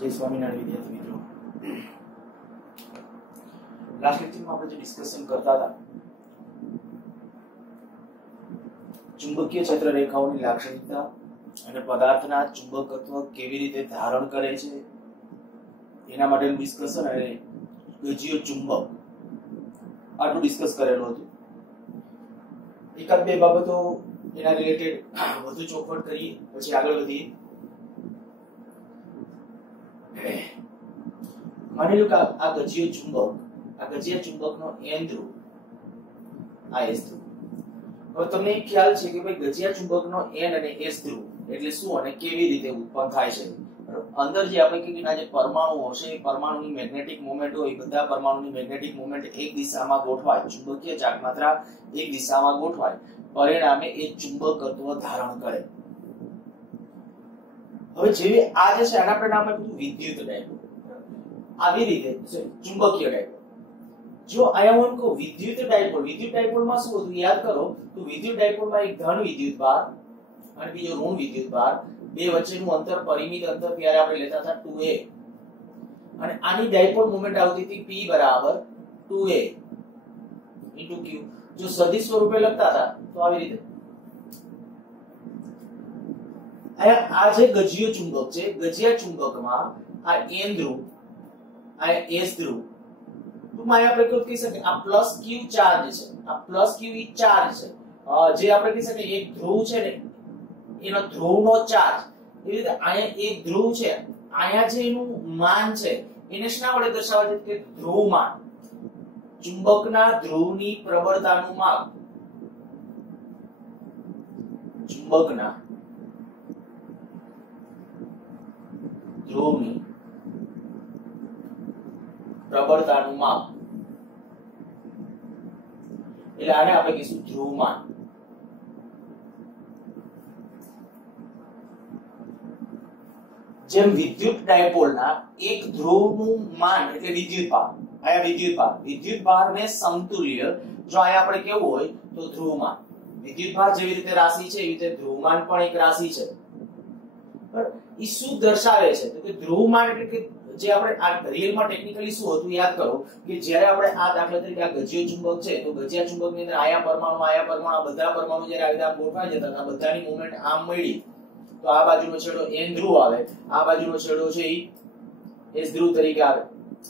जय स्वामीनारायण विद्यार्थी मित्रों, लास्ट लेक्चर में આપણે જે ડિસ્કશન કરતા હતા ચુંબકીય ક્ષેત્ર રેખાઓની લાક્ષણિકતા અને પદાર્થના ચુંબકત્વ કેવી રીતે ધારણ કરે છે એના માટેનું ડિસ્કશન અને ગજીય ચુંબક આટલું ડિસ્કસ કરેલું હતું। એકાદ બે બાબતો એના રિલેટેડ વધુ ચોખવટ કરીએ પછી આગળ વધીએ। માની લો કે આ ગજીય ચુંબકનો n ધ્રુવ, આ s ધ્રુવ। હવે તમને એક ખ્યાલ છે કે ભાઈ ગજીયા ચુંબકનો n અને s ધ્રુવ એટલે શું અને કેવી રીતે ઉત્પન્ન થાય છે। અંદર જે આપણે કહીએ કે જે પરમાણુ હશે એ પરમાણુની મેગ્નેટિક મોમેન્ટ હોય, બધા પરમાણુની મેગ્નેટિક મોમેન્ટ એક દિશામાં ગોઠવાય, ચુંબકીય ચાર્જમાત્રા એક દિશામાં ગોઠવાય, પરિણામે એ ચુંબકત્વ ધારણ કરે। હવે જેવી આ જે છે આના આપણે નામ આપ્યું વિદ્યુત ડાયપોલ। આવી રીતે ચુંબકીય ડાયપોલ। જો આયા હું કહું વિદ્યુત ડાયપોલમાં શું હતું યાદ કરો તો વિદ્યુત ડાયપોલમાં એક ધન વિદ્યુત ભાર અને બીજો ઋણ વિદ્યુત ભાર, બે વચ્ચેનું અંતર પરિમિત અંતર ત્યારે આપણે લેતા હતા 2a અને આની ડાયપોલ મોમેન્ટ આવતી હતી p બરાબર 2a * q। જો સદિશ સ્વરૂપે લખતા હતા તો આવી રીતે આ જે ગજીય ચુંબક છે, ગજીયા ચુંબકમાં આ n ધ્રુવ, આ s ધ્રુવ, ટૂંકમાં આપણે કહી શકીએ આ પ્લસ q ચાર્જ છે, આ પ્લસ q ઈ ચાર્જ છે, જે આપણે કહી શકીએ એક ધ્રુવ છે ને એનો ધ્રુવનો ચાર્જ, એ રીતે અહીંયા એક ધ્રુવ છે, અહીંયા જે એનું માન છે એને શના વડે દર્શાવાય છે કે ધ્રુવમાન, ચુંબકના ધ્રુવની પ્રબળતાનું માપ, ચુંબકના ધ્રુવની પ્રબળતાનું માપ, એટલે આને આપણે કહીશું ધ્રુવમાન। જેમ વિદ્યુત ડાયપોલના એક ધ્રુવનું માન એટલે વિદ્યુતભાર, આયા વિદ્યુતભારને સમતુલ્ય જો આયા આપણે કેવું હોય તો ધ્રુવમાન, વિદ્યુતભાર જેવી રીતે રાશિ છે એવી રીતે ધ્રુવમાન પણ એક રાશિ છે। પણ ઈ શું દર્શાવે છે તો કે ધ્રુવમાન એટલે કે જે આપણે આ રિયલમાં ટેકનિકલી શું હતું યાદ કરો કે જ્યારે આપણે આ દાખલા તરીકે આ ગજીય ચુંબક છે તો ગજીયા ચુંબકની અંદર આયા પરમાણુ બધા પરમાણુ જ્યારે આવી રીતે ગોઠવાઈ જતા હતા, બધાની મૂવમેન્ટ આમ મળી તો આ બાજુનો છેડો n ધ્રુવ આવે, આ બાજુનો છેડો છે ઈ s ધ્રુવ તરીકે આવે,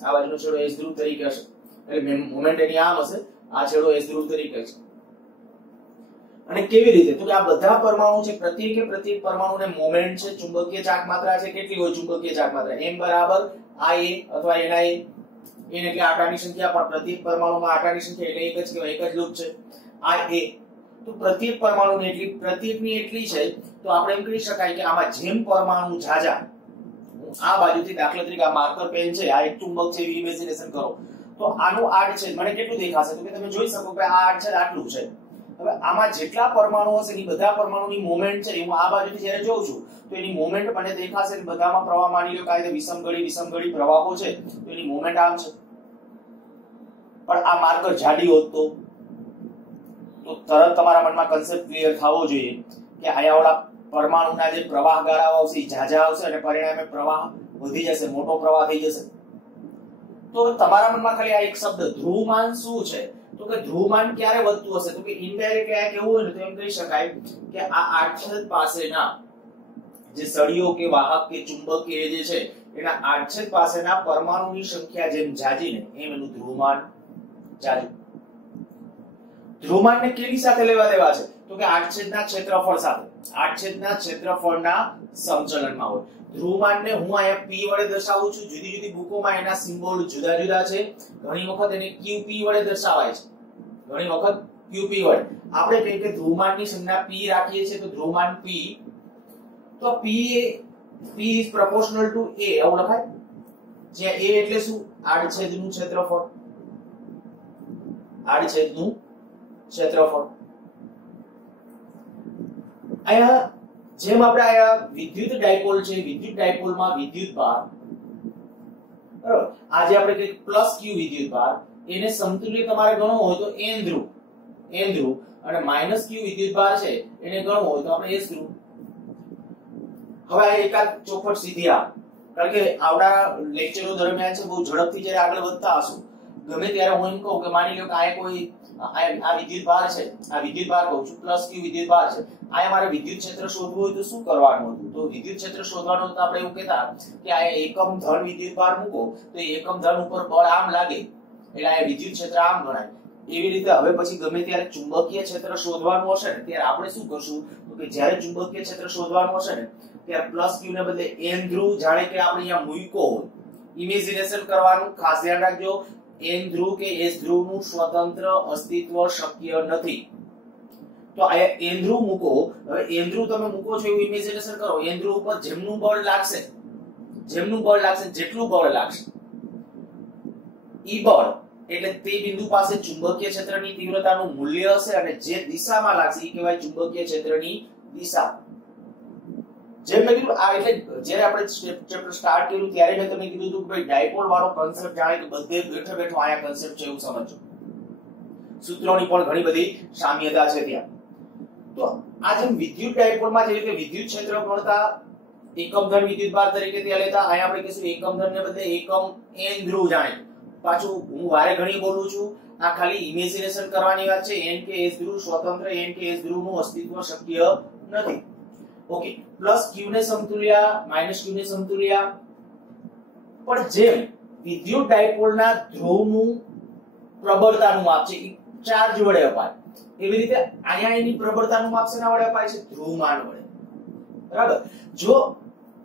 આ બાજુનો છેડો s ધ્રુવ તરીકે હશે, એટલે મૂવમેન્ટ એની આમ હશે, આ છેડો s ધ્રુવ તરીકે છે। અને કેવી રીતે તો કે આ બધા પરમાણુ છે, પ્રત્યેક પરમાણુને મોમેન્ટ છે, ચુંબકીય ચાર્જમાત્રા છે, કેટલી હોય ચુંબકીય ચાર્જમાત્રા m બરાબર ia અથવા ni, n એટલે આંટાની સંખ્યા, પણ પ્રત્યેક પરમાણુમાં આંટાની સંખ્યા એટલે એક જ કહેવાય, એક જ લૂપ છે ia। તો પ્રત્યેક પરમાણુની પ્રત્યેકની એટલી છે તો આપણે એમ કહી શકાય કે આમાં જેમ પરમાણુ જાજા, આ બાજુથી દાખલા તરીકે આ માર્કર પેન છે, આ એક ચુંબક છે એવી ઇમેજિનેશન કરો તો આનું આડછેદ મને કેટલું દેખાશે તો કે તમે જોઈ શકો કે આ આડછેદ આટલું છે। હવે આમાં જેટલા પરમાણુ હશે એ બધા પરમાણુની મોમેન્ટ છે હું આ બાજુથી જ્યારે જોઉં છું તો એની મોમેન્ટ મને દેખાશે કે બધામાં પ્રવાહ માની લો કે વિષમગળી પ્રવાહો છે તો એની મોમેન્ટ આમ છે। પણ આ માર્કર જાડી હોત તો તરત તમારા મનમાં કન્સેપ્ટ ક્લિયર થવો જોઈએ કે આયા વાળા પરમાણુના જે પ્રવાહ ગાળાઓ આવશે એ ઝાઝા આવશે અને પરિણામે પ્રવાહ વધી જશે, મોટો પ્રવાહ થઈ જશે। તો તમારા મનમાં ખાલી આ એક શબ્દ ધ્રુવમાન શું છે તો કે ધ્રુવમાન ક્યારે વધતું હશે તો કે ઇનડાયરેક્ટલી આ કેવું હોય ને તો એમ કહી શકાય કે આ આડછેદ પાસેના જે સળીઓ કે વાહક કે ચુંબક કે જે છે એના આડછેદ પાસેના પરમાણુની સંખ્યા જેમ જાજીને એમ એનું ધ્રુવમાન જાજુ। ધ્રુવમાનને કેની સાથે લેવા દેવા છે તો કે આડછેદના ક્ષેત્રફળ સાથે, આડછેદના ક્ષેત્રફળના સમચલનમાં હોય। ધ્રુવમાનને હું અહીંયા p વડે દર્શાવું છું, જુદી જુદી બુકોમાં એના સિમ્બોલ જુદા જુદા છે, ઘણી વખત એને qp વડે દર્શાવાય છે, ઘણી વખત qp વડે। આપણે કહીએ કે ધ્રુવમાનની સંજ્ઞા p રાખીએ છીએ તો ધ્રુવમાન p, તો p is proportional to a આવું લખાય, જ્યાં a એટલે શું આડછેદનું ક્ષેત્રફળ, આડછેદનું ક્ષેત્રફળ। અહીંયા જેમ આપણે આયા વિદ્યુત ડાયપોલ છે, વિદ્યુત ડાયપોલમાં વિદ્યુત ભાર બરાબર, આજે આપણે કે પ્લસ q વિદ્યુત ભાર એને સમતુલ્ય તમારે ગણવો હોય તો n ધ્રુવ અને માઈનસ q વિદ્યુત ભાર છે એને ગણવો હોય તો આપણે s ધ્રુવ। હવે આ એકાદ ચોખવટ સીધી આ કારણ કે આવડા લેક્ચરો દરમિયાન છે બહુ ઝડપથી જ્યારે આગળ વધતા હશો, ગમે ત્યારે હું એમ કહું કે માની લો કે આ કોઈ આ વિદ્યુત ભાર છે, આ વિદ્યુત ભાર કહું છું પ્લસ ક્યુ વિદ્યુત ભાર છે, આ મારે વિદ્યુત ક્ષેત્ર શોધવું હોય તો શું કરવાનું હતું? તો વિદ્યુત ક્ષેત્ર શોધવાનું તો આપણે એવું કહેતા કે આ એકમ ધન વિદ્યુત ભાર મૂકો તો એકમ ધન ઉપર બળ આમ લાગે એટલે આ વિદ્યુત ક્ષેત્ર આમ ગણાય. એવી રીતે હવે પછી ગમે ત્યારે ચુંબકીય ક્ષેત્ર શોધવાનું હશે ને ત્યારે આપણે શું કરશું તો કે જ્યારે ચુંબકીય ક્ષેત્ર શોધવાનું હશે ને ત્યારે પ્લસ ક્યુ ને બદલે n ધ્રુવ જાણે કે આપણે અહીંયા મૂકો હોય, ઇમેજિનેશન કરવાનું. ખાસ ધ્યાન રાખજો, n ધ્રુવ કે s ધ્રુવ નું સ્વતંત્ર અસ્તિત્વ શક્ય નથી. તો આ n ધ્રુવ મૂકો. હવે n ધ્રુવ તમે મૂકો છો એવું ઇમેજિનેશન કરો, n ધ્રુવ ઉપર જેટલું બળ લાગશે જેટલું બળ લાગશે ઈ બળ એટલે તે બિંદુ પાસે ચુંબકીય ક્ષેત્રની તીવ્રતાનું મૂલ્ય હશે અને જે દિશામાં લાગશે એ કહેવાય ચુંબકીય ક્ષેત્રની દિશા. જેમ મેં કીધું આ એટલે જ્યારે આપણે ચેપ્ટર સ્ટાર્ટ કર્યું ત્યારે મેં તમને કીધું હતું કે ભાઈ ડાયપોલ વાળો કોન્સેપ્ટ જાણે કે બધે બેઠો આયા કોન્સેપ્ટ છે એવું સમજો. સૂત્રોની પણ ઘણી બધી સામ્યતા છે ત્યાં. તો આ જેમ વિદ્યુત ડાયપોલમાં જે રીતે વિદ્યુત ક્ષેત્ર ગણતા એકમ ધન વિદ્યુત ભાર તરીકે ત્યાં લેતા, અહીંયા આપણે કહીશું એકમ ધન ને બદલે એકમ n ધ્રુવ જાણે. પાછું હું વારે ઘણી બોલું છું, આ ખાલી ઇમેજિનેશન કરવાની વાત છે. n કે s ધ્રુવ સ્વતંત્ર n કે s ધ્રુવ નું અસ્તિત્વ શક્ય નથી. ઓકે, પ્લસ q ને સમતુલ્ય માઈનસ q ને સમતુલ્ય. પણ જેમ વિદ્યુત ડાયપોલના ધ્રુવનું પ્રબળતાનું માપ છે એ ચાર્જ વડે અપાય, એવી રીતે અહીંયા એની પ્રબળતાનું માપ શેના વડે અપાય છે? ધ્રુવમાન વડે. બરાબર. જો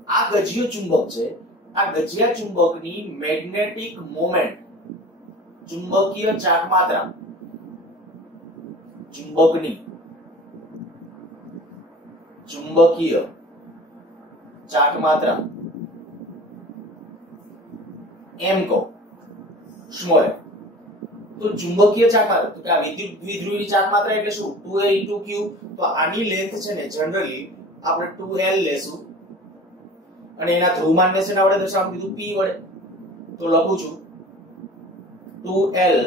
આ ગજ્ય ચુંબક છે, આ ગજ્ય ચુંબકની મેગ્નેટિક મોમેન્ટ, ચુંબકીય ચાકમાત્રા, ચુંબકીય ચાકમાત્રા એમ કહો સ્મોલ. તો ચુંબકીય ચાકમાત્રા તો કે આ વિદ્યુત દ્વિધ્રુવીની ચાકમાત્રા એટલે શું? 2a q. તો આની લેન્થ છે ને જનરલી આપણે 2l લેશું અને એના ધ્રુવમાનને શેના વડે દર્શાવવાનું કીધું? p વડે. તો લખું છું 2l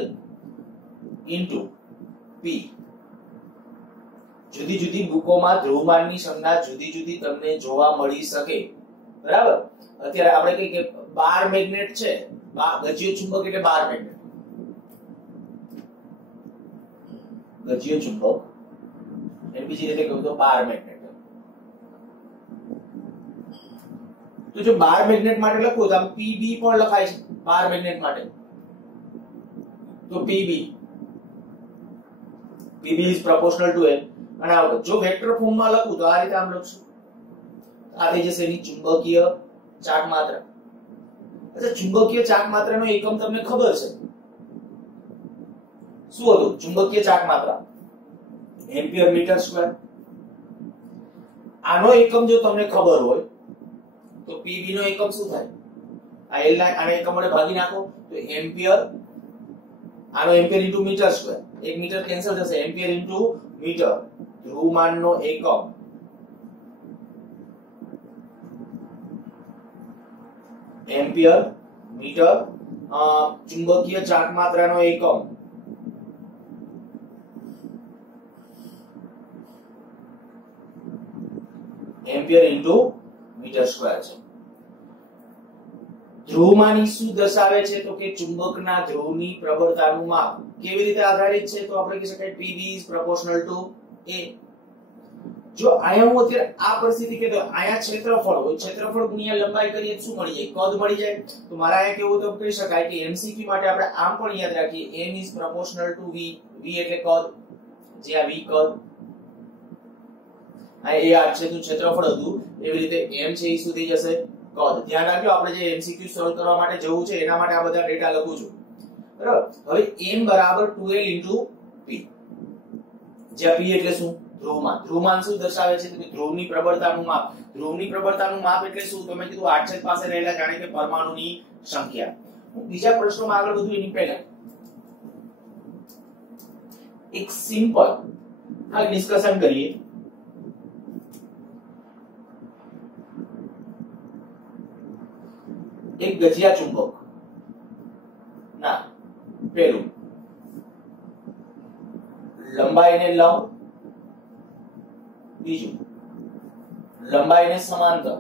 p. જુદી જુદી બુકોમાં ધ્રુવમાનની સંજ્ઞા જુદી જુદી તમને જોવા મળી શકે. બરાબર. અત્યારે આપણે કહીએ કે બાર મેગ્નેટ છે, ગજ્ય ચુંબક એટલે બાર મેગ્નેટ. ગજ્ય ચુંબક એટલે બીજી રીતે કહું તો બાર મેગ્નેટ. તો જો બાર મેગ્નેટ માટે લખો તો આમ PB પણ લખાય છે બાર મેગ્નેટ માટે. તો PB is proportional to N. અને જો વેક્ટર ફોર્મમાં લખું તો આ રીતે આમ લખશું. આ થઈ જશે એની ચુંબકીય ચાકમાત્રા. અચ્છા, ચુંબકીય ચાકમાત્રાનો એકમ તમને ખબર છે? શું હતું ચુંબકીય ચાકમાત્રા? Ampere metre square. આનો એકમ જો તમને ખબર હોય તો PB નો એકમ શું થાય? આ L ના આને એકમ વડે ભાગી નાખો તો એમ્પિયર, આનો એમ્પિયર ઇન્ટુ મીટર સ્ક્વેર. એક મીટર કેન્સલ થશે, એમ્પિયર ઇન્ટુ મીટર. ધ્રુવમાનનો એકમ એમ્પિયર મીટર. ચુંબકીય ચાકમાત્રાનો એકમ એમ્પિયર ઇન્ટુ મીટર સ્ક્વેર છે. ધ્રુવમાની શું દર્શાવે છે? તો કે ચુંબકના ધ્રુવની પ્રબળતાનું માપ. કેવી રીતે આધારિત છે? તો આપણે કહી શકાય PB is proportional to A. જો આયા હું અત્યારે આ પરિસ્થિતિ કે તો આયા ક્ષેત્રફળ હોય, ક્ષેત્રફળ ગુણ્યા લંબાઈ કરીએ તો શું મળી જાય? કદ મળી જાય. તો મારા આયા કેવું તો કહી શકાય કે MCQ માટે આપણે આમ પણ યાદ રાખીએ, M is proportional to V. V એટલે કદ, જે આ V કદ. આ એ આ ક્ષેત્રફળ હતું, એવી રીતે M છે એ શું થઈ જશે? કદ. ધ્યાન રાખજો, આપણે જે MCQ સોલ્વ કરવા માટે જવું છે એના માટે આ બધા ડેટા લખું છું. બરાબર. હવે M બરાબર 2L P. જ્યાં P એટલે શું? ધ્રુવમાન. ધ્રુવમાન શું દર્શાવે છે? તો કે ધ્રુવની પ્રબળતાનું માપ. ધ્રુવની પ્રબળતાનું માપ એટલે શું? તો મેં કીધું આડછેદ પાસે રહેલા જાણે કે પરમાણુની સંખ્યા. હું બીજા પ્રશ્નોમાં આગળ વધું એની પહેલા એક સિમ્પલ આ ડિસ્કશન કરીએ. એક ગજિયા ચુંબક ના પેલું લંબાઈને લંબ, બીજું લંબાઈને સમાંતર,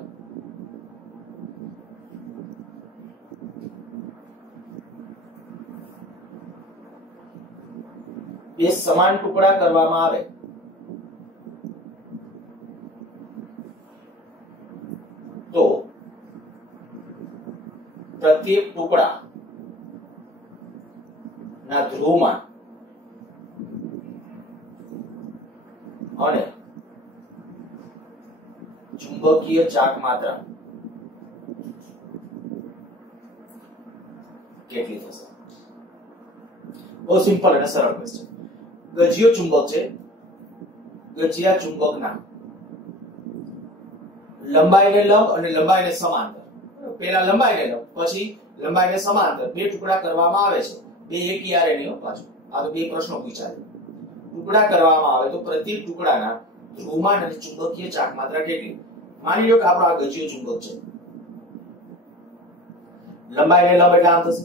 સમાન ટુકડા કરવામાં આવે તો પ્રત્યેક ટુકડા ના ધ્રુવમાન અને ચુંબકીય ચાક માત્રા કેટલી થશે? બહુ સિમ્પલ અને સરળ ક્વેશ્ચન. ગજિયો ચુંબક છે. ગજિયા ચુંબકના લંબાઈને લંબ અને લંબાઈને સમાંતર, પહેલા લંબાઈને લંબ પછી લંબાઈને સમાંતર બે ટુકડા કરવામાં આવે છે. બે એકી આરે નહીં પાછું, આ તો બે પ્રશ્નો પૂછાય. ટુકડા કરવામાં આવે તો પ્રત્યેક ટુકડાના ધ્રુવમાન અને ચુંબકીય ચાક માત્રા કેટલી? માની લો કે આપણો આ ગજિયો ચુંબક છે. લંબાઈને લંબ એટલે આમ થશે.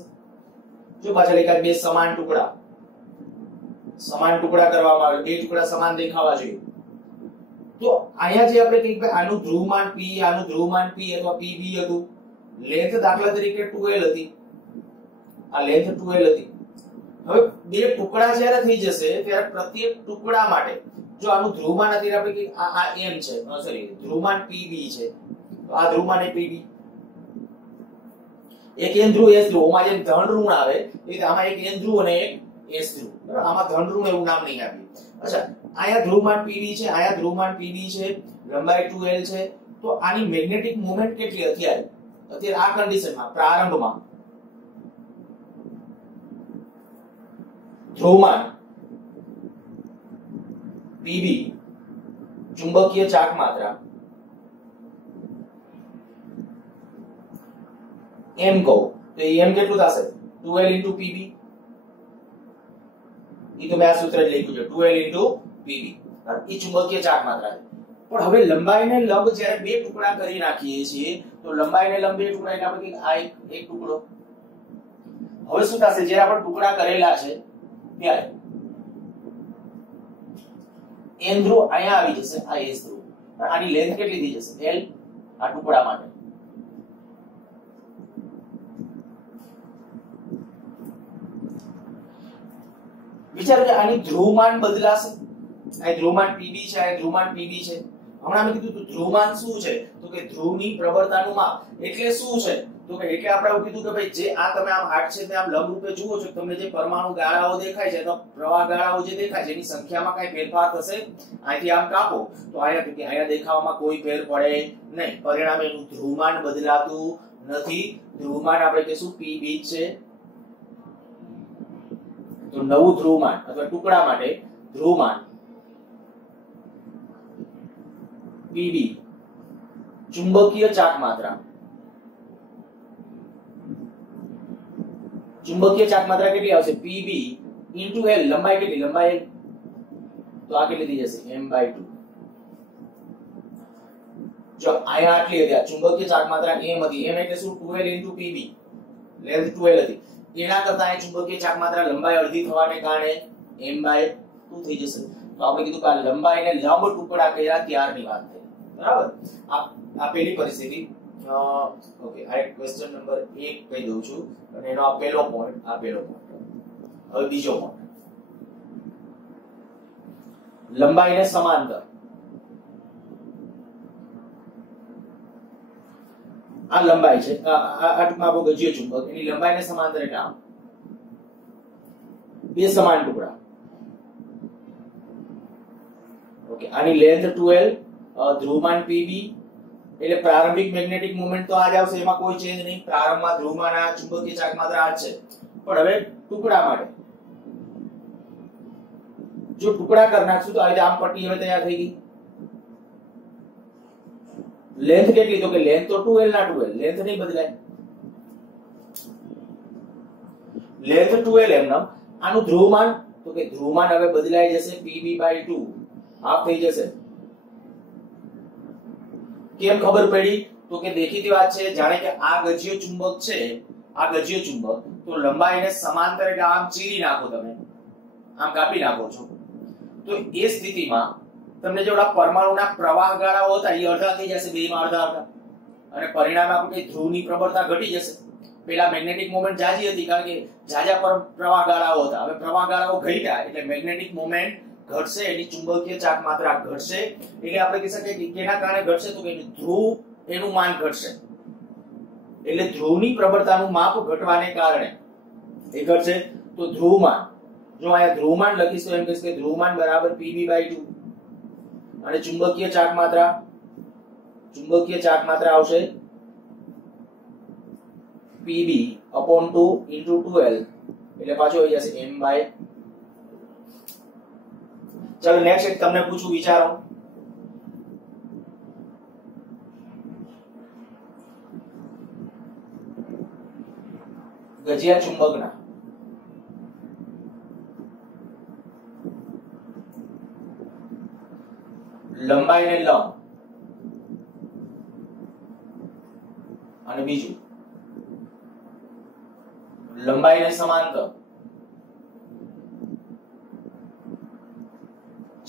જો પાછળ એકાદ બે સમાન ટુકડા કરવામાં આવે, બે ટુકડા સમાન દેખાવા જોઈએ. તો અહીંયા જે આપણે કહીએ આનું ધ્રુવમાન p, આનું ધ્રુવમાન p અથવા pb હતું. લેન્થ દાખલા તરીકે 2l હતી. આ લેન્થ 2l હતી. હવે બે ટુકડા જ્યારે થઈ જશે ત્યારે પ્રત્યેક ટુકડા માટે જો આનું ધ્રુવમાન અત્યારે આપણે કહીએ આ m છે, સોરી ધ્રુવમાન pb છે, તો આ ધ્રુવમાન એ pb. એક n ધ્રુવ s ધ્રુવ, આમાં જેમ ધન ઋણ આવે એ આમાં એક n ધ્રુવ અને એક s ધ્રુવ, બરાબર? આમાં ધન ઋણ એવું નામ નહીં આપ્યું. અચ્છા, આયા ધ્રુવમાન pb છે, આયા ધ્રુવમાન pb છે, લંબાઈ 2l છે. તો આની મેગ્નેટિક મોમેન્ટ કેટલી અત્યારે આ કન્ડિશનમાં પ્રારંભમાં? ધ્રુવમાન pb ચુંબકીય ચાક માત્રા m કહો તો m કેટલું થશે? 2l pb. એ તો મેં આ સૂત્ર જ લખ્યું છે, 2l pb. એ ચુંબકીય ચાક માત્રા છે. પણ હવે લંબાઈને લંબ જ્યારે બે ટુકડા કરી નાખીએ છીએ તો લંબાઈને લંબ બે ટુકડા એટલે આપણે આ એક ટુકડો. હવે શું થશે? જ્યારે આપણે ટુકડા કરેલા છે ત્યારે n ધ્રુવ અહીંયા આવી જશે, આ s ધ્રુવ. આની લેન્થ કેટલી થઈ જશે? l. આ ટુકડા માટે વિચારો કે આની ધ્રુવમાન બદલાશે. આ ધ્રુવમાન pb છે, આ ધ્રુવમાન pb છે. હમણાં મેં કીધું ધ્રુવમાન શું છે? તો કે ધ્રુવની પ્રબળતાનું માપ. એટલે શું છે? તો કે એટલે આપણે એવું કીધું કે ભાઈ જે આ તમે આમ આઠ છે તે આમ લંબ રૂપે જુઓ છો, તમને જે પરમાણુ ગાળાઓ દેખાય છે, તો પ્રવાહ ગાળાઓ જે દેખાય છે એની સંખ્યામાં કઈ ફેરફાર થશે? અહીંથી આમ કાપો તો અહીંયા દેખાવામાં કોઈ ફેર પડે નહીં. પરિણામે એનું ધ્રુવમાન બદલાતું નથી. ધ્રુવમાન આપણે કહીશું pb છે. તો નવું ધ્રુવમાન અથવા ટુકડા માટે ધ્રુવમાન pb ચુંબકીય ચાક માત્રા. ચુંબકીય ચાક માત્રા કેટલી આવશે? pb into l. લંબાઈ કેટલી? લંબાઈ l. તો આ કેટલી થઈ જશે? m/2. જો આયા આટલી હતી, આ ચુંબકીય ચાક માત્રા m હતી. m એટલે શું? 2l into pb. Length 2l હતી. એના કરતા આ ચુંબકીય ચાક માત્રા લંબાઈ અડધી થવાને કારણે m/2 થઈ જશે. તો આપણે કીધું કે આ લંબાઈને લંબ ટુકડા કર્યા ત્યારની વાત થઈ, બરાબર? આ પહેલી પરિસ્થિતિ. ઓકે, આ ક્વેશ્ચન નંબર 1 કહી દઉં છું અને એનો આ પહેલો પોઈન્ટ, આ પહેલો પોઈન્ટ. હવે બીજો પોઈન્ટ, લંબાઈને સમાંતર. આ લંબાઈ છે, આ ટૂંકમાં આપણો ગજિયો ચુંબક, એની લંબાઈને સમાંતર એટલે આમ બે સમાન ટુકડા. ઓકે, આની લેન્થ 2l, ધ્રુવમાન pb એટલે પ્રારંભિક મેગ્નેટિક મોમેન્ટ તો આ જ આવશે, એમાં કોઈ ચેન્જ નહીં. પ્રારંભમાં ધ્રુવમાન આ ચુંબકીય ચાક માત્રા આ જ છે. પણ હવે ટુકડા માટે જો ટુકડા કરી નાખશું તો આ રીતે આમ પટ્ટી હવે તૈયાર થઈ ગઈ. લેન્થ કેટલી? તો કે લેન્થ તો 2l ના 2l, લેન્થ નહીં બદલાય. લેન્થ 2l એમ નામ. આનું ધ્રુવમાન તો કે ધ્રુવમાન હવે બદલાઈ જશે, pb/2 હાફ થઈ જશે. કેમ ખબર પડી? તો કે દેખીતી વાત છે, જાણે કે આ ગજિયો ચુંબક છે, આ ગજિયો ચુંબક, તો લંબાઈને સમાંતર એટલે આમ ચીરી નાખો, તમે આમ કાપી નાખો છો, તો એ સ્થિતિમાં તમને જેવડા પરમાણુના પ્રવાહ ગાળાઓ હતા એ અડધા થઈ જશે, બેમાં અડધા અડધા, અને પરિણામે આપણે ધ્રુવની પ્રબળતા ઘટી જશે. પેલા મેગ્નેટિક મોમેન્ટ જાજી હતી કારણ કે જાજા પર પ્રવાહગાળાઓ હતા. હવે પ્રવાહગાળાઓ ઘટ્યા એટલે મેગ્નેટિક મોમેન્ટ ઘટશે, એની ચુંબકીય ચાક માત્રા ઘટશે. એટલે આપણે કહી શકીએ કે કેના કારણે ઘટશે તો કે ધ્રુવ એનું માન ઘટશે. એટલે ધ્રુવની પ્રબળતાનું માપ ઘટવાને કારણે એ ઘટશે. તો ધ્રુવમાન, જો અહીંયા ધ્રુવમાન લખીશ તો એમ કહીશ કે ધ્રુવમાન બરાબર Pb/2 અને ચુંબકીય ચાક માત્રા આવશે Pb/2 * 2l એટલે પાછો આવી જશે m/. ચલો નેક્સ્ટ એક તમને પૂછું, વિચારો. ગજિયા ચુંબકના લંબાઈને લંબ અને બીજું લંબાઈને સમાંતર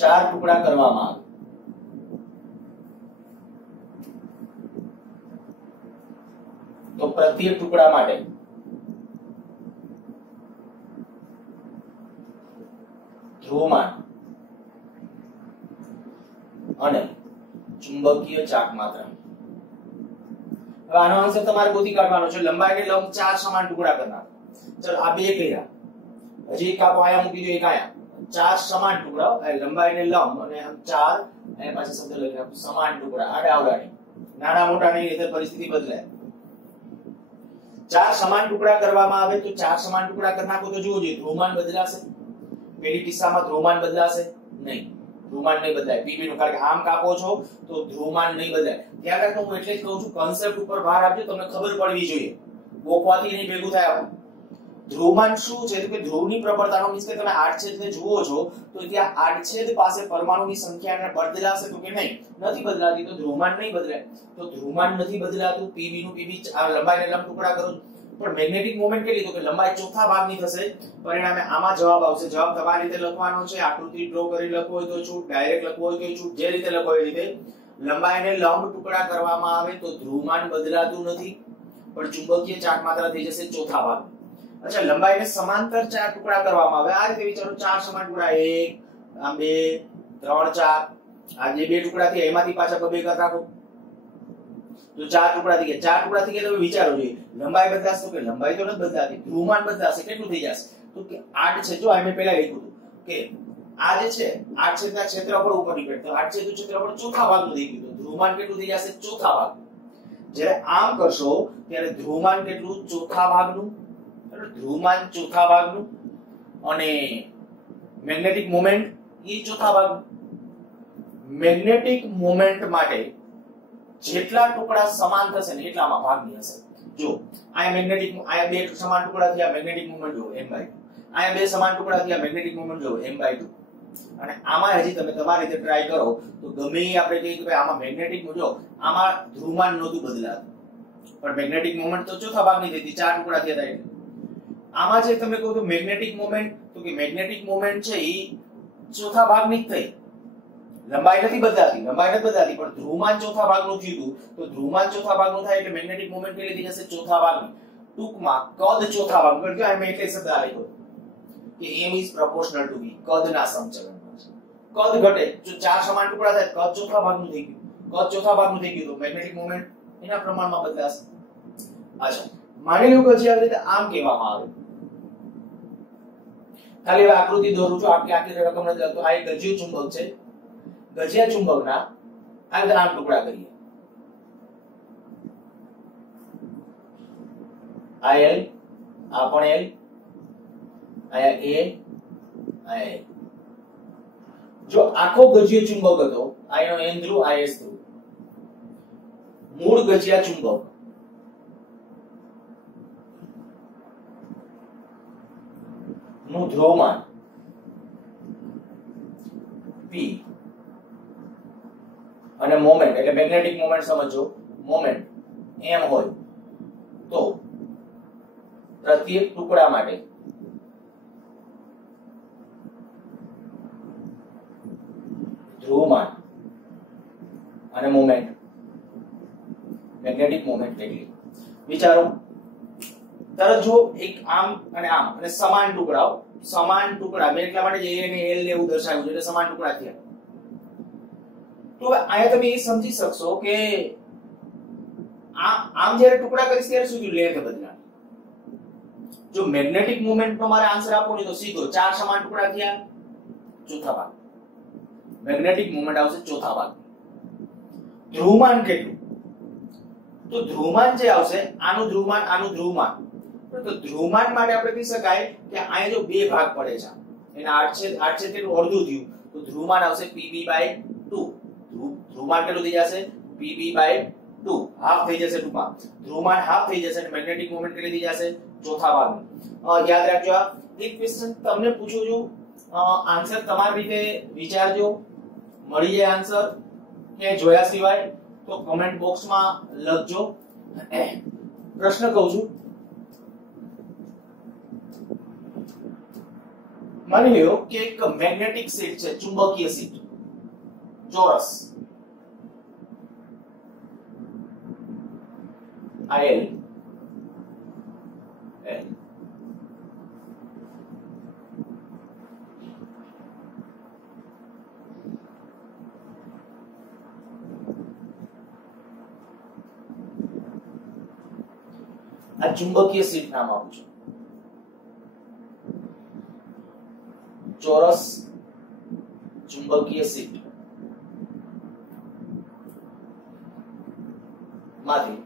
4 ટુકડા કરવામાં આવે તો પ્રત્યેક ટુકડા માટે ધ્રુવમાન અને ચુંબકીય ચાક માત્રા. હવે આનો આન્સર તમારે ગોતી કાઢવાનો છે. લંબાઈને લંબ 4 સમાન ટુકડા કરવાના. ચલો આ બે કર્યા, હજી એક આપો આયા મૂકી દો, એક આયા. 4 સમાન ટુકડા, લંબાઈને લંબ અને આમ 4 અને પાછળ શબ્દ લખ્યા સમાન ટુકડા, આડા અવડાની, નાના મોટા નહીં એટલે પરિસ્થિતિ બદલાય. 4 સમાન ટુકડા કરવામાં આવે તો 4 સમાન ટુકડા કરી નાખો તો જુઓ જોઈએ ધ્રુવમાન બદલાશે. પેલી કિસ્સામાં ધ્રુવમાન બદલાશે નહીં, ધ્રુવમાન નહીં બદલાય. Pb નું કારણ કે આમ કાપો છો તો ધ્રુવમાન નહીં બદલાય. ત્યાર રાખો, હું એટલે જ કહું છું કોન્સેપ્ટ ઉપર ભાર આપજો, તમને ખબર પડવી જોઈએ, ગોખવાથી નહીં ભેગું થાય. આપણું ધ્રુવમાન શું છે તો કે ધ્રુવની પ્રબળતાનો મીન્સ કે તમે આડછેદને જુઓ છો તો ત્યાં આડછેદ પાસે પરમાણુની સંખ્યાને બદલાશે તો કે નહીં, નથી બદલાતી, તો ધ્રુવમાન નહીં બદલાય. તો ધ્રુવમાન નથી બદલાતું, Pb નું Pb લંબાઈને લંબ ટુકડા કરો. પણ મેગ્નેટિક મોમેન્ટ કેટલી તો કે લંબાઈ ચોથા ભાગની થશે. પરિણામે આમાં જવાબ આવશે. જવાબ તમારી રીતે લખવાનો છે, આકૃતિ ડ્રો કરી લખવો હોય તો છૂટ, ડાયરેક્ટ લખવો હોય તો છૂટ, જે રીતે લખો એ રીતે. લંબાઈને લંબ ટુકડા કરવામાં આવે તો ધ્રુવમાન બદલાતું નથી, પણ ચુંબકીય ચાક માત્રા થઈ જશે ચોથા ભાગ. અચ્છા, લંબાઈને સમાંતર 4 ટુકડા કરવામાં આવે. આ રીતે વિચારો, 4 સમાન ટુકડા, 1 આ 2 3 4 આ જે 2 ટુકડા થયા એમાંથી પાછા 2 કરી રાખો તો 4 ટુકડા થઈ ગયા. 4 ટુકડા થઈ ગયા, તમે વિચારો જોઈએ લંબાઈ બદલાશે તો કે લંબાઈ તો નથી બદલાતી, ધ્રુવમાન બદલાશે. કેટલું થઈ જશે તો કે 8 છે. જો મેં પહેલા લખ્યું હતું કે આ જે છે આડછેદના ક્ષેત્રફળ ઉપર ડિપેન્ડ, તો આડછેદનું ક્ષેત્રફળ ચોથા ભાગનું થઈ ગયું, તો ધ્રુવમાન કેટલું થઈ જશે ચોથા ભાગ. જ્યારે આમ કરશો ત્યારે ધ્રુવમાન કેટલું ચોથા ભાગનું, ધ્રુવમાન ચોથા ભાગનું અને મેગ્નેટિક મોમેન્ટ એ ચોથા ભાગનું. મેગ્નેટિક મોમેન્ટ માટે જેટલા ટુકડા સમાન થશે ને એટલામાં ભાગની હશે. જો આ મેગ્નેટિક, આ 2 સમાન ટુકડા થયા, મેગ્નેટિક મોમેન્ટ જો m/2, આ 2 સમાન ટુકડા થયા, મેગ્નેટિક મોમેન્ટ જો m/2. અને આમાં હજી તમે તમારી રીતે ટ્રાય કરો તો ગમે એ આપણે કહીએ કે આમાં મેગ્નેટિક જો આમાં ધ્રુવમાન નહોતું બદલાતું પણ મેગ્નેટિક મોમેન્ટ તો ચોથા ભાગની થઈ હતી, 4 ટુકડા થયા હતા. આમાં જે તમે કહો તો મેગ્નેટિક મોમેન્ટ, તો કે મેગ્નેટિક મોમેન્ટ છે એ ચોથા ભાગની જ થઈ, લંબાઈ નથી બદલાતી, પણ ધ્રુવમાન ચોથા ભાગનું થયું. તો ધ્રુવમાન ચોથા ભાગનું થાય એટલે મેગ્નેટિક મોમેન્ટ કેટલી થઈ જશે ચોથા ભાગની. ટૂંકમાં કદ ચોથા ભાગનું, એટલે મેં એટલે શબ્દ આપ્યો કે m is proportional to v, કદના સમચલનમાં છે. કદ ઘટે, જો 4 સમાન ટુકડા થાય કદ ચોથા ભાગનું થઈ ગયું, તો મેગ્નેટિક મોમેન્ટ એના પ્રમાણમાં બદલાશે. અચ્છા, માની લો કે જે આવી રીતે આમ કહેવામાં આવે, ખાલી હવે આકૃતિ દોરું છું, આખી રકમ નથી લખતો. આ એક ગજિયો ચુંબક છે, ગજિયા ચુંબકના આ રીતે આમ ટુકડા કરીએ. આ L, આ પણ L, આયા A, આયા A. જો આખો ગજિયો ચુંબક હતો, આ એનો N ધ્રુવ, આ S ધ્રુવ, મૂળ ગજિયા ચુંબક નું ધ્રુવમાન P અને મોમેન્ટ એટલે મેગ્નેટિક મોમેન્ટ સમજો, મોમેન્ટ m હોય તો પ્રત્યેક ટુકડા માટે ધ્રુવમાન અને મોમેન્ટ, મેગ્નેટિક મોમેન્ટ કેટલી વિચારો. તરત જો એક આમ અને સમાન ટુકડા મેં એટલા માટે a અને l ને એવું દર્શાવ્યું છે એટલે સમાન ટુકડા થયા. તો અહીંયા તમે એ સમજી શકશો કે આમ જ્યારે ટુકડા કરીશ ત્યારે શું થયું, લેન્થ બદલાય. જો મેગ્નેટિક મોમેન્ટ નો મારે આન્સર આપવો ને તો સીધો 4 સમાન ટુકડા થયા, ચોથા ભાગ. મેગ્નેટિક મોમેન્ટ આવશે ચોથા ભાગ. ધ્રુવમાન કેટલું? તો ધ્રુવમાન જે આવશે આનું ધ્રુવમાન. તો ધ્રુવમાન માટે આપણે કહી શકાય કે અહીંયા જો બે ભાગ પડે છે, એના આડછેદ કેટલું અડધું થયું, તો ધ્રુવમાન આવશે pb/2. ધ્રુવમાન કેટલું થઈ જશે? pb/2, હાફ થઈ જશે. ટૂંકમાં ધ્રુવમાન હાફ થઈ જશે અને મેગ્નેટિક મોમેન્ટ કેટલી થઈ જશે? ચોથા ભાગની. યાદ રાખજો. આ એક ક્વેશ્ચન તમને પૂછું છું, આન્સર તમારી રીતે વિચારજો. મળી જાય આન્સર કે જોયા સિવાય તો કમેન્ટ બોક્સમાં લખજો. પ્રશ્ન કહું છું, માની લો કે એક મેગ્નેટિક શીટ છે, ચુંબકીય શીટ, ચોરસ IL આ ચુંબકીય શીટ નામ આપું છું. ચોરસ ચુંબકીય શીટ માંથી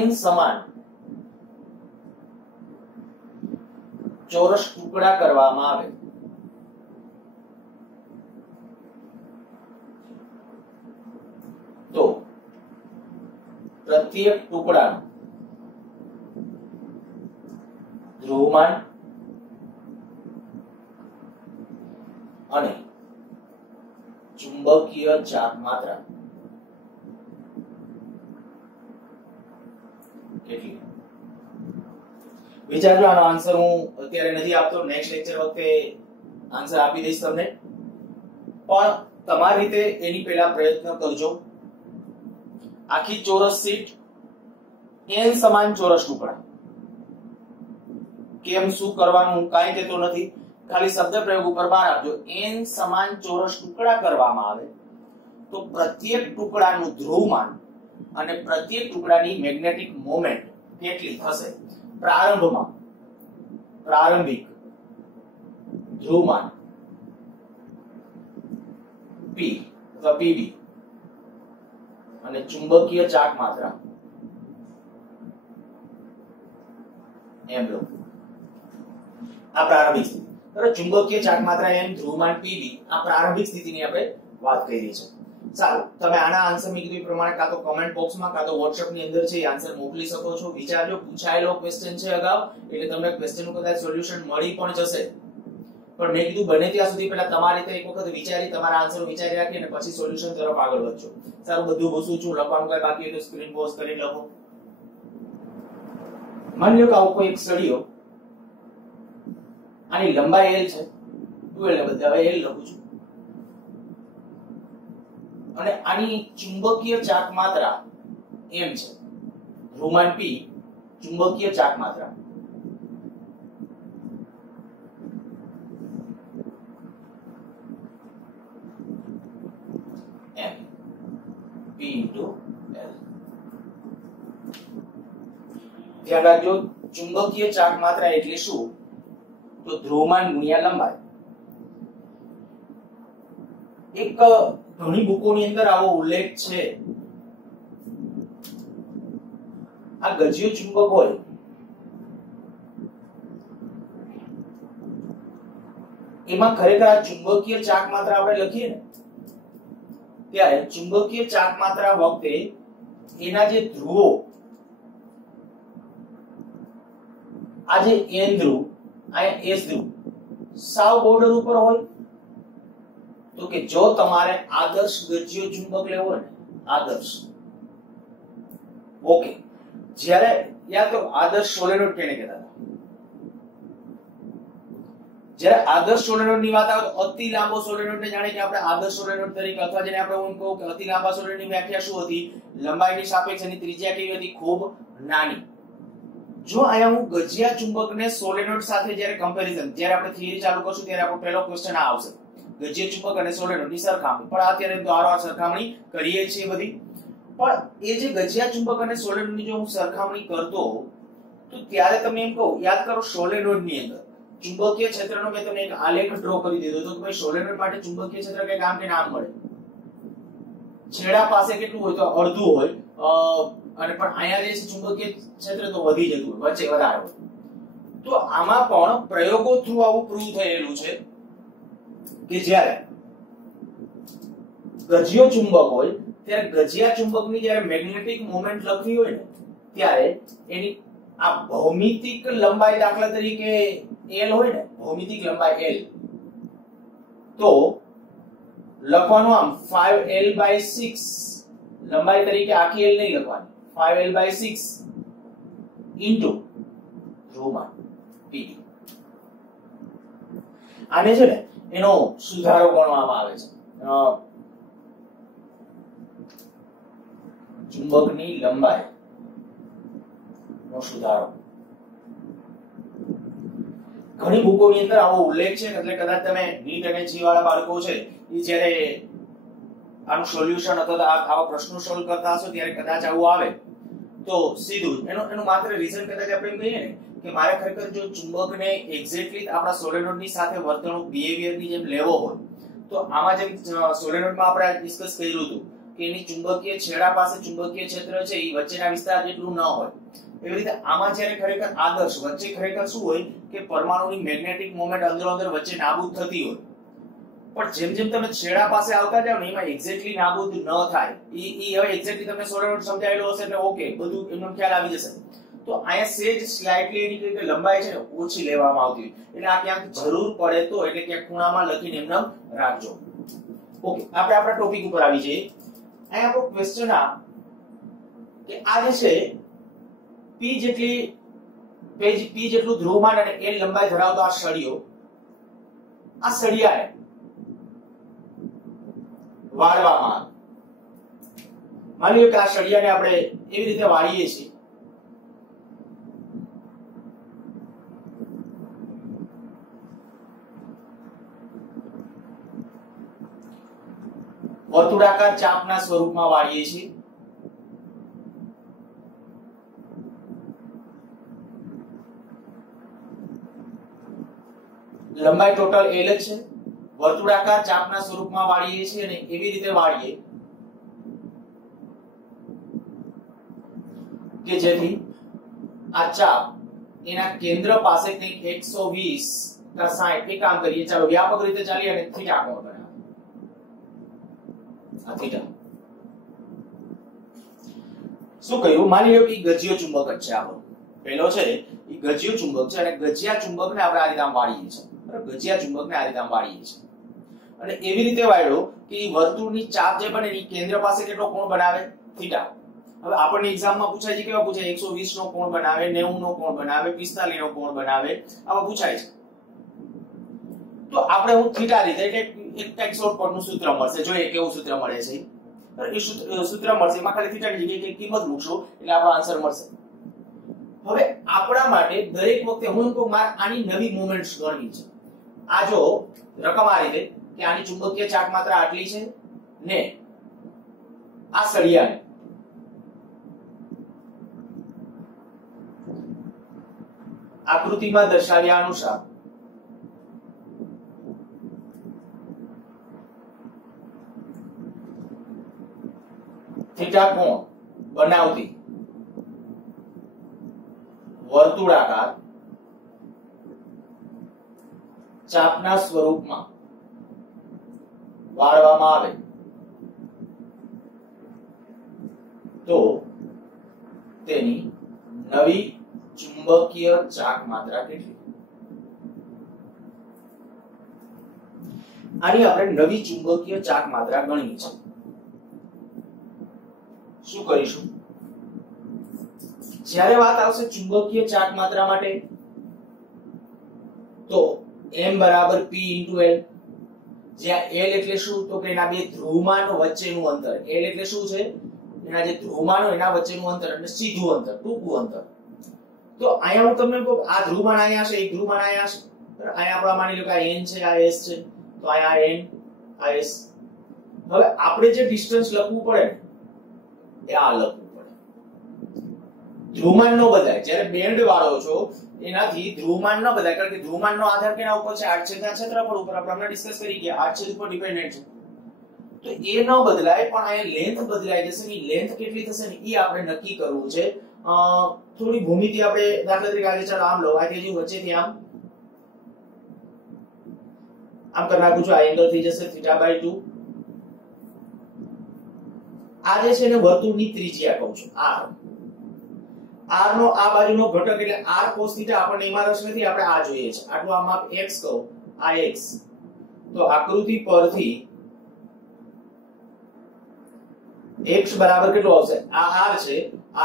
n સમાન ચોરસ ટુકડા કરવામાં આવે તો પ્રત્યેક ટુકડાનું ધ્રુવમાન અને ચુંબકીય ચાર્જ માત્રા કેટલી? વિચારજો. આનો આન્સર હું અત્યારે નથી આપતો, નેક્સ્ટ લેક્ચર વખતે આન્સર આપી દઈશ તમને, પણ તમારી રીતે એની પહેલા પ્રયત્ન કરજો. આખી ચોરસ શીટ, n સમાન ચોરસ ટુકડા. કેમ શું કરવાનું હું કાંઈ કહેતો નથી, ખાલી શબ્દ પ્રયોગ ઉપર ભાર આપજો. n સમાન ચોરસ ટુકડા કરવામાં આવે તો પ્રત્યેક ટુકડાનું ધ્રુવમાન અને પ્રત્યેક ટુકડાની મેગ્નેટિક મોમેન્ટ કેટલી થશે? પ્રારંભિક ધ્રુવમાન p અથવા pb અને ચુંબકીય ચાક માત્રા m લો. આ પ્રારંભિક સ્થિતિ. ચુંબકીય ચાક માત્રા m, ધ્રુવમાન pb, આ પ્રારંભિક સ્થિતિની આપણે વાત કરી છે. સારું, તમે આના આન્સર મેં કીધું એ પ્રમાણે કાં તો કમેન્ટ બોક્સમાં કાં તો WhatsApp ની અંદર છે એ આન્સર મોકલી શકો છો. વિચારજો, પૂછાયેલો ક્વેશ્ચન છે અગાઉ એટલે તમને ક્વેશ્ચનનું કદાચ સોલ્યુશન મળી પણ જશે, પણ મેં કીધું બને ત્યાં સુધી પહેલા તમારી રીતે એક વખત વિચારી, તમારા આન્સર વિચારી રાખી અને પછી સોલ્યુશન તરફ આગળ વધજો. સારું, બધું ભૂસું છું, લખવાનું કઈ બાકી હોય તો સ્ક્રીન પોઝ કરીને લખો. માની લો કે આવો કોઈ એક સળિયો, આની લંબાઈ l છે, 2l ને બદલે હવે l લખું છું, અને આની ચુંબકીય ચાક માત્રા m છે, ધ્રુવમાન p, ચુંબકીય ચાક માત્રા m, p into l. ધ્યાન રાખજો, ચુંબકીય ચાક માત્રા એટલે શું? તો ધ્રુવમાન ગુણ્યા લંબાઈ. એક ઘણી બુકોની અંદર આવો ઉલ્લેખ છે. આ ગજિયો ચુંબક હોય એમાં ખરેખર આ ચુંબકીય ચાક માત્રા આપણે લખીએ ને ત્યારે ચુંબકીય ચાક માત્રા વખતે એના જે ધ્રુવો, આ જે n ધ્રુવ, અહીંયા s ધ્રુવ સાવ બોર્ડર ઉપર હોય. તો કે જો તમારે આદર્શ ગજિયો ચુંબક લેવો હોય ને, આદર્શ, ઓકે, જ્યારે યાદ કરો આદર્શ સોલેનોઇડ કેને કહેતા હતા? જ્યારે આદર્શ સોલેનોઇડ ની વાત આવે તો અતિ લાંબો સોલેનોઇડ ને જાણે કે આપણે આદર્શ સોલેનોઇડ તરીકે, અથવા જેને આપણે એમ કહું કે અતિ લાંબા સોલેનોઇડ ની વ્યાખ્યા શું હતી? લંબાઈની સાપેક્ષે એની ત્રિજ્યા કેવી હતી? ખૂબ નાની. જો અહીંયા હું ગજિયા ચુંબકને સોલેનોઇડ સાથે જ્યારે કમ્પેરિઝન, જ્યારે આપણે થિયરી ચાલુ કરશું ત્યારે આપણો પહેલો ક્વેશ્ચન આ આવશે, ગજિયા ચુંબક અને સોલેનોઇડની સરખામણી. પણ અત્યારે વારંવાર સરખામણી કરીએ છીએ બધી. પણ એ જે ગજિયા ચુંબક અને સોલેનોઇડની જો હું સરખામણી કરતો તો ત્યારે તમે એમ કહો, યાદ કરો સોલેનોઇડની અંદર ચુંબકીય ક્ષેત્રનો મેં તમને એક આલેખ ડ્રો કરી દીધો તો ભાઈ સોલેનોઇડ માટે ચુંબકીય ક્ષેત્ર કઈ કામ કે નામ મળે, છેડા પાસે કેટલું હોય તો અડધું હોય, અને પણ અહીંયા જે છે ચુંબકીય ક્ષેત્ર તો વધી જતું હોય, વચ્ચે વધારે હોય. તો આમાં પણ પ્રયોગો થ્રુ આવું પ્રૂવ થયેલું છે કે જ્યારે ગજિયો ચુંબક હોય ત્યારે ગજિયા ચુંબકની જ્યારે મેગ્નેટિક મોમેન્ટ લખવી હોય ને ત્યારે એની આ ભૌમિતિક લંબાઈ, દાખલા તરીકે L હોય ને, ભૌમિતિક લંબાઈ L, તો લખવાનું આમ 5L/6, લંબાઈ તરીકે આખી L નહીં લખવાની, 5L/6 ઇન્ટુ ધ્રુવમાન P2. આને છે ને એનો સુધારો ગણવામાં આવે છે, ચુંબકની લંબાઈ નો સુધારો. ઘણી બુકોની અંદર આવો ઉલ્લેખ છે, એટલે કદાચ તમે નીટ અને જી વાળા બાળકો છે એ જ્યારે આનું સોલ્યુશન અથવા આવા પ્રશ્નો સોલ્વ કરતા હશો ત્યારે કદાચ આવું આવે તો સીધું એનું માત્ર રીઝન કદાચ આપણે એમ કહીએ ને કે મારે ખરેખર જો ચુંબકને એક્ઝેક્ટલી આપણા સોલેનોઇડની સાથે વર્તણૂક બિહેવિયરની જેમ લેવો હોય તો આમાં જેમ સોલેનોઇડમાં આપણે ડિસ્કસ કર્યું હતું કે એની ચુંબકીય છેડા પાસે ચુંબકીય ક્ષેત્ર છે એ વચ્ચેના વિસ્તાર જેટલું ન હોય, એવી રીતે આમાં જ્યારે ખરેખર આદર્શ વચ્ચે ખરેખર શું હોય કે પરમાણુની મેગ્નેટિક મોમેન્ટ અંદરો અંદર વચ્ચે નાબૂદ થતી હોય, પણ જેમ જેમ તમે છેડા પાસે આવતા જાવ ને એમાં એક્ઝેક્ટલી નાબૂદ ન થાય. હવે એક્ઝેક્ટલી તમને સોલેનોઇડ સમજાયેલો હશે એટલે ઓકે, બધું એમનો ખ્યાલ આવી જશે. તો અહીંયા સેજ સ્લાઇટલી એની જે લંબાઈ છે ને ઓછી લેવામાં આવતી હોય, એટલે આ ક્યાંક જરૂર પડે તો એટલે ક્યાંક ખૂણામાં લખીને એમને રાખજો. ઓકે, આપણે આપણા ટોપિક ઉપર આવી જઈએ. અહીંયા આપણો ક્વેશ્ચન આ કે આ જે છે P જેટલું ધ્રુવમાન અને L લંબાઈ ધરાવતો આ સળિયો, આ સળિયાને વાળવામાં આવે. માની લો કે આ સળિયાને આપણે એવી રીતે વાળીએ છીએ વર્તુળાકાર ચાપના સ્વરૂપમાં વાળીએ છીએ. લંબાઈ ટોટલ L જ છે, વર્તુળાકાર ચાપના સ્વરૂપમાં વાળીએ છીએ અને એવી રીતે વાળીએ કે જેથી આ ચાપ એના કેન્દ્ર પાસે કંઈક 120 કા 60 એ કામ કરીએ. ચાલો વ્યાપક રીતે ચાલીએ અને થીટા કોણ બનાવે, આ થીટા. શું કહ્યું? માની લો કે ગજિયો ચુંબક જ છે આપણો, પહેલો છે એ ગજિયો ચુંબક છે અને ગજિયા ચુંબકને આપણે આ રીતે આમ વાળીએ છીએ. ગજિયા ચુંબકને આ રીતે આમ વાળીએ છીએ અને એવી રીતે વાળ્યો કે વર્તુળની ચાપ જે બને એની કેન્દ્ર પાસે કેટલો કોણ બનાવે? થીટા. હવે આપણને એક્ઝામમાં પૂછાય છે કેવા પૂછાય? 120 નો કોણ બનાવે, 90 નો કોણ બનાવે, 45 નો કોણ બનાવે, આવા પૂછાય છે. તો આપણે હું થીટા રીતે એટલે એક શોર્ટકટ નું સૂત્ર મળશે, જોઈએ કેવું સૂત્ર મળે છે. એ સૂત્ર મળશે, એમાં ખાલી થીટાની જગ્યાએ કિંમત મૂકશો એટલે આપણો આન્સર મળશે. હવે આપણા માટે દરેક વખતે હું એમ કહું મારે આની નવી મોમેન્ટ્સ ગણવી છે. આ જો રકમ આ રીતે કે આની ચુંબકીય ચાક માત્રા આટલી છે ને આ સળિયાને આકૃતિમાં દર્શાવ્યા અનુસાર થીટા કોણ બનાવતી વર્તુળાકાર ચાપના સ્વરૂપમાં વાળવામાં આવે તો તેની નવી ચુંબકીય ચાક માત્રા કેટલી? આની આપણે નવી ચુંબકીય ચાક માત્રા ગણવી છે. શું કરીશું? જ્યારે વાત આવશે ચુંબકીય ચાક માત્રા માટે તો m બરાબર p into l, જ્યાં l એટલે શું? તો કે એના બે ધ્રુવમાનો વચ્ચેનું અંતર. l એટલે શું છે? એના જે ધ્રુવમાનો એના વચ્ચેનું અંતર, એટલે સીધું અંતર, ટૂંકું અંતર. તો અહીંયા હું તમને કહું આ ધ્રુવમાન અહીંયા છે, એક ધ્રુવમાન અહીંયા છે, અહીંયા આપણે માની લો કે આ n છે, આ s છે, તો અહીંયા n, આ s. હવે આપણે જે ડિસ્ટન્સ લખવું પડે એ આ લખવું પડે. ધ્રુવમાન નો બદલાય, જ્યારે બેન્ડ વાળો છો એનાથી ધ્રુવમાન ન બદલાય, કારણ કે ધ્રુવમાનનો આધાર કેના ઉપર છે? આડછેદના ક્ષેત્રફળ ઉપર. આપણે હમણાં ડિસ્કસ કરી ગયા આડછેદ ઉપર ડિપેન્ડન્ટ છે, તો એ ન બદલાય, પણ અહીંયા લેન્થ બદલાઈ જશે. ની લેન્થ કેટલી થશે ને એ આપણે નક્કી કરવું છે. થોડી ભૂમિતિ આપણે દાખલા તરીકે આજે ચાલો આમ લો, આ જે વચ્ચેથી આમ કરી નાખું છું, આ એંગલ થઈ જશે θ/2. આ જે છે ને વર્તુળની ત્રિજ્યા કહું છું, r. r નો આ બાજુનો ઘટક એટલે r cos θ આપણને એમાં રસ નથી, આપણે આ જોઈએ છે. આટલું આ માપ x કહું, આ x. તો આકૃતિ પરથી x બરાબર કેટલો આવશે? આ r છે,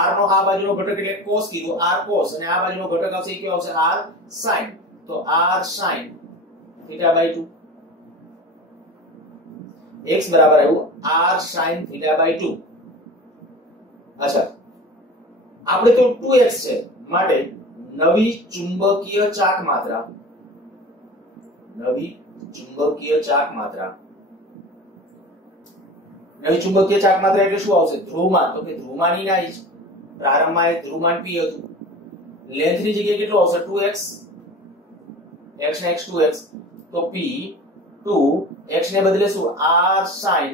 r નો આ બાજુનો ઘટક એટલે cos કીધું, r cos, અને આ બાજુનો ઘટક આવશે એ કયો આવશે? r sin. તો r sin θ/2. x બરાબર આવ્યું r sin θ/2. અચ્છા, આપણે તો 2x છે, માટે નવી ચુંબકીય ચાક માત્રા, નવી ચુંબકીય ચાક માત્રા, નવી ચુંબકીય ચાક માત્રા એટલે શું આવશે? ધ્રુવમાન. તો કે ધ્રુવમાની ના જ પ્રારંભમાં એ ધ્રુવમાન p હતું. લેન્થ ની જગ્યાએ કેટલું આવશે? 2x. x ને x 2x, તો p 2x ને બદલે શું? r sin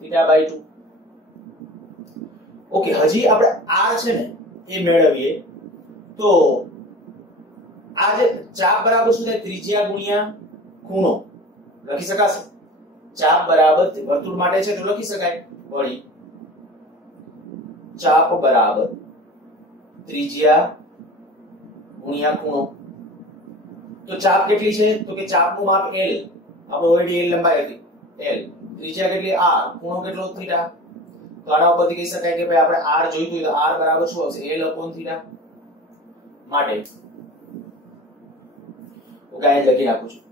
θ/2. ઓકે, હજી આપણે r છે ને એ મેળવીએ તો આ જે ચાપ બરાબર શું થાય? ત્રિજ્યા ગુણ્યા ખૂણો લખી શકાશે. ચાપ બરાબર વર્તુળ માટે છે તો લખી શકાય. વળી ચાપ બરાબર ત્રિજ્યા ગુણ્યા ખૂણો. તો ચાપ કેટલી છે? તો કે ચાપનું માપ l, આપણે ઓલરેડી l લંબાઈ હતી l, ત્રિજ્યા કેટલી r, ખૂણો કેટલો? θ. તો આના ઉપરથી કહી શકાય કે ભાઈ આપણે r જોઈતું હોય તો r બરાબર શું આવશે? l/θ. માટે ઓકે, અહીં લખી નાખું છું.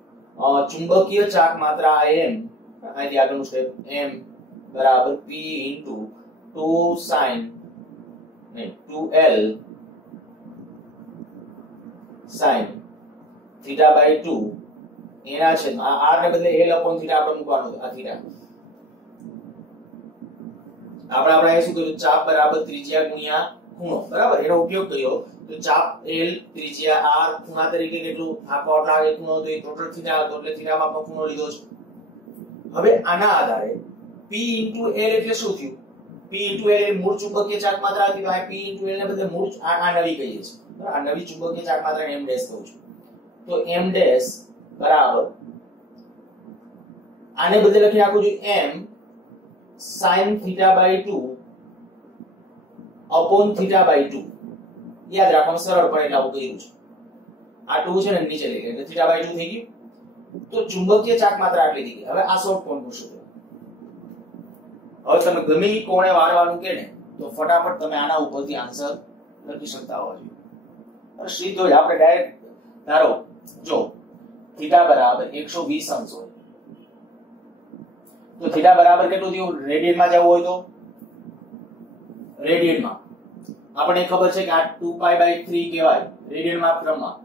ચુંબકીય ચાક માત્રા m, અહીંથી આગળનું સ્ટેપ, m બરાબર p * 2 sin 2l sin θ/2 એના છે. આ r ને બદલે l/θ આપણે મૂકવાનું આ θ. આપણે અહીં શું કર્યું? ચાપ બરાબર ત્રિજ્યા ગુણ્યા ખૂણો, બરાબર, એનો ઉપયોગ કર્યો. તો ચાપ l, ત્રિજ્યા r, ખૂણા તરીકે કેટલું? આખો આટલા ખૂણો તો એ ટોટલ θ હતો, એટલે θ માં પણ ખૂણો લીધો છે. હવે આના આધારે p * l એટલે શું થયું? p * l એ મૂળ ચુંબકીય ચાક માત્રા હતી, તો આ p * l ને બદલે મૂળ આ નવી કહીએ છીએ, બરાબર. આ નવી ચુંબકીય ચાક માત્રાને m' કહું છું. તો m' બરાબર આને બદલે લખી નાખું છું m sin θ/2 upon θ/2. યાદ રાખવાનું સરળ પડે એટલે આવું કર્યું છે. આ 2 છે ને નીચે લઈ ગયા એટલે θ/2 થઈ ગયું. તો ચુંબકીય ચાક માત્રા આટલી થઈ ગઈ. હવે આ શોર્ટ કોણ પૂછો. હવે તમે ગમે ઈ કોણે વાળવાનું કે ને તો ફટાફટ તમે આના ઉપરથી આન્સર લખી શકતા હોવા જોઈએ. અને સીધો જ આપણે ડાયરેક્ટ ધારો જો θ બરાબર 120 અંશ હોય તો θ બરાબર કેટલું થયું? રેડિયનમાં જવું હોય તો રેડિયનમાં આપણને ખબર છે કે આ 2π/3 કહેવાય રેડિયન માત્રામાં.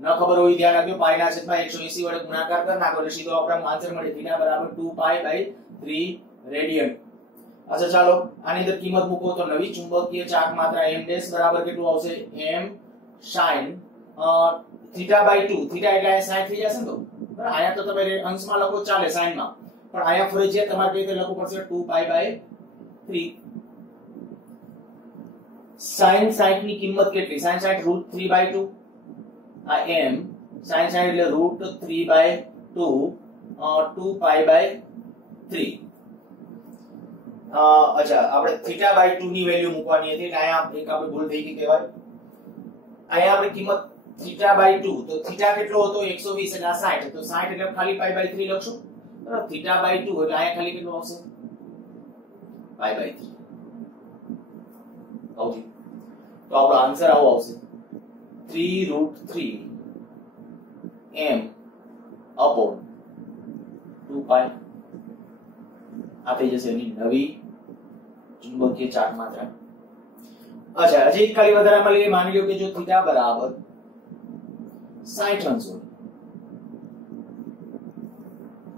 ન ખબર હોય ધ્યાન રાખજો, પાઈ ના છેદમાં 180 વડે ગુણાકાર કરી નાખો એટલે સીધો આપણને આન્સર મળે. θ બરાબર 2π/3 રેડિયન. અચ્છા, ચાલો આની અંદર કિંમત મૂકો તો નવી ચુંબકીય ચાક માત્રા m' બરાબર કેટલું આવશે? m sin θ/2. θ એટલે અહીંયા 60 થઈ જશે ને, તો બરાબર. અહીંયા તો તમે અંશમાં લખો ચાલે, sin માં, પણ અહીંયા ફરજિયાત તમારે કઈ રીતે લખવું પડશે? 2π/3. sin 60 ની કિંમત કેટલી? sin 60 √3/2. આ m sin 60 એટલે √3/2 2π/3. અચ્છા, આપણે θ/2 ની વેલ્યુ મૂકવાની હતી એટલે અહીંયા એક આપણે ભૂલ થઈ ગઈ કહેવાય. અહીંયા આપણે કિંમત θ/2, તો θ કેટલો હતો? 120 એટલે આ 60, તો 60 એટલે ખાલી π/3 લખશું, બરાબર. θ/2 એટલે અહીંયા ખાલી કેટલું આવશે? π/3. ઓકે, તો આપણો આન્સર આવો આવશે 3√3 m upon 2π. આ થઈ જશે એની નવી ચુંબકીય ચાક માત્રા. अच्छा हजी खाली વધારામાં લઈએ માની લો કે જો θ બરાબર 60 અંશ હોય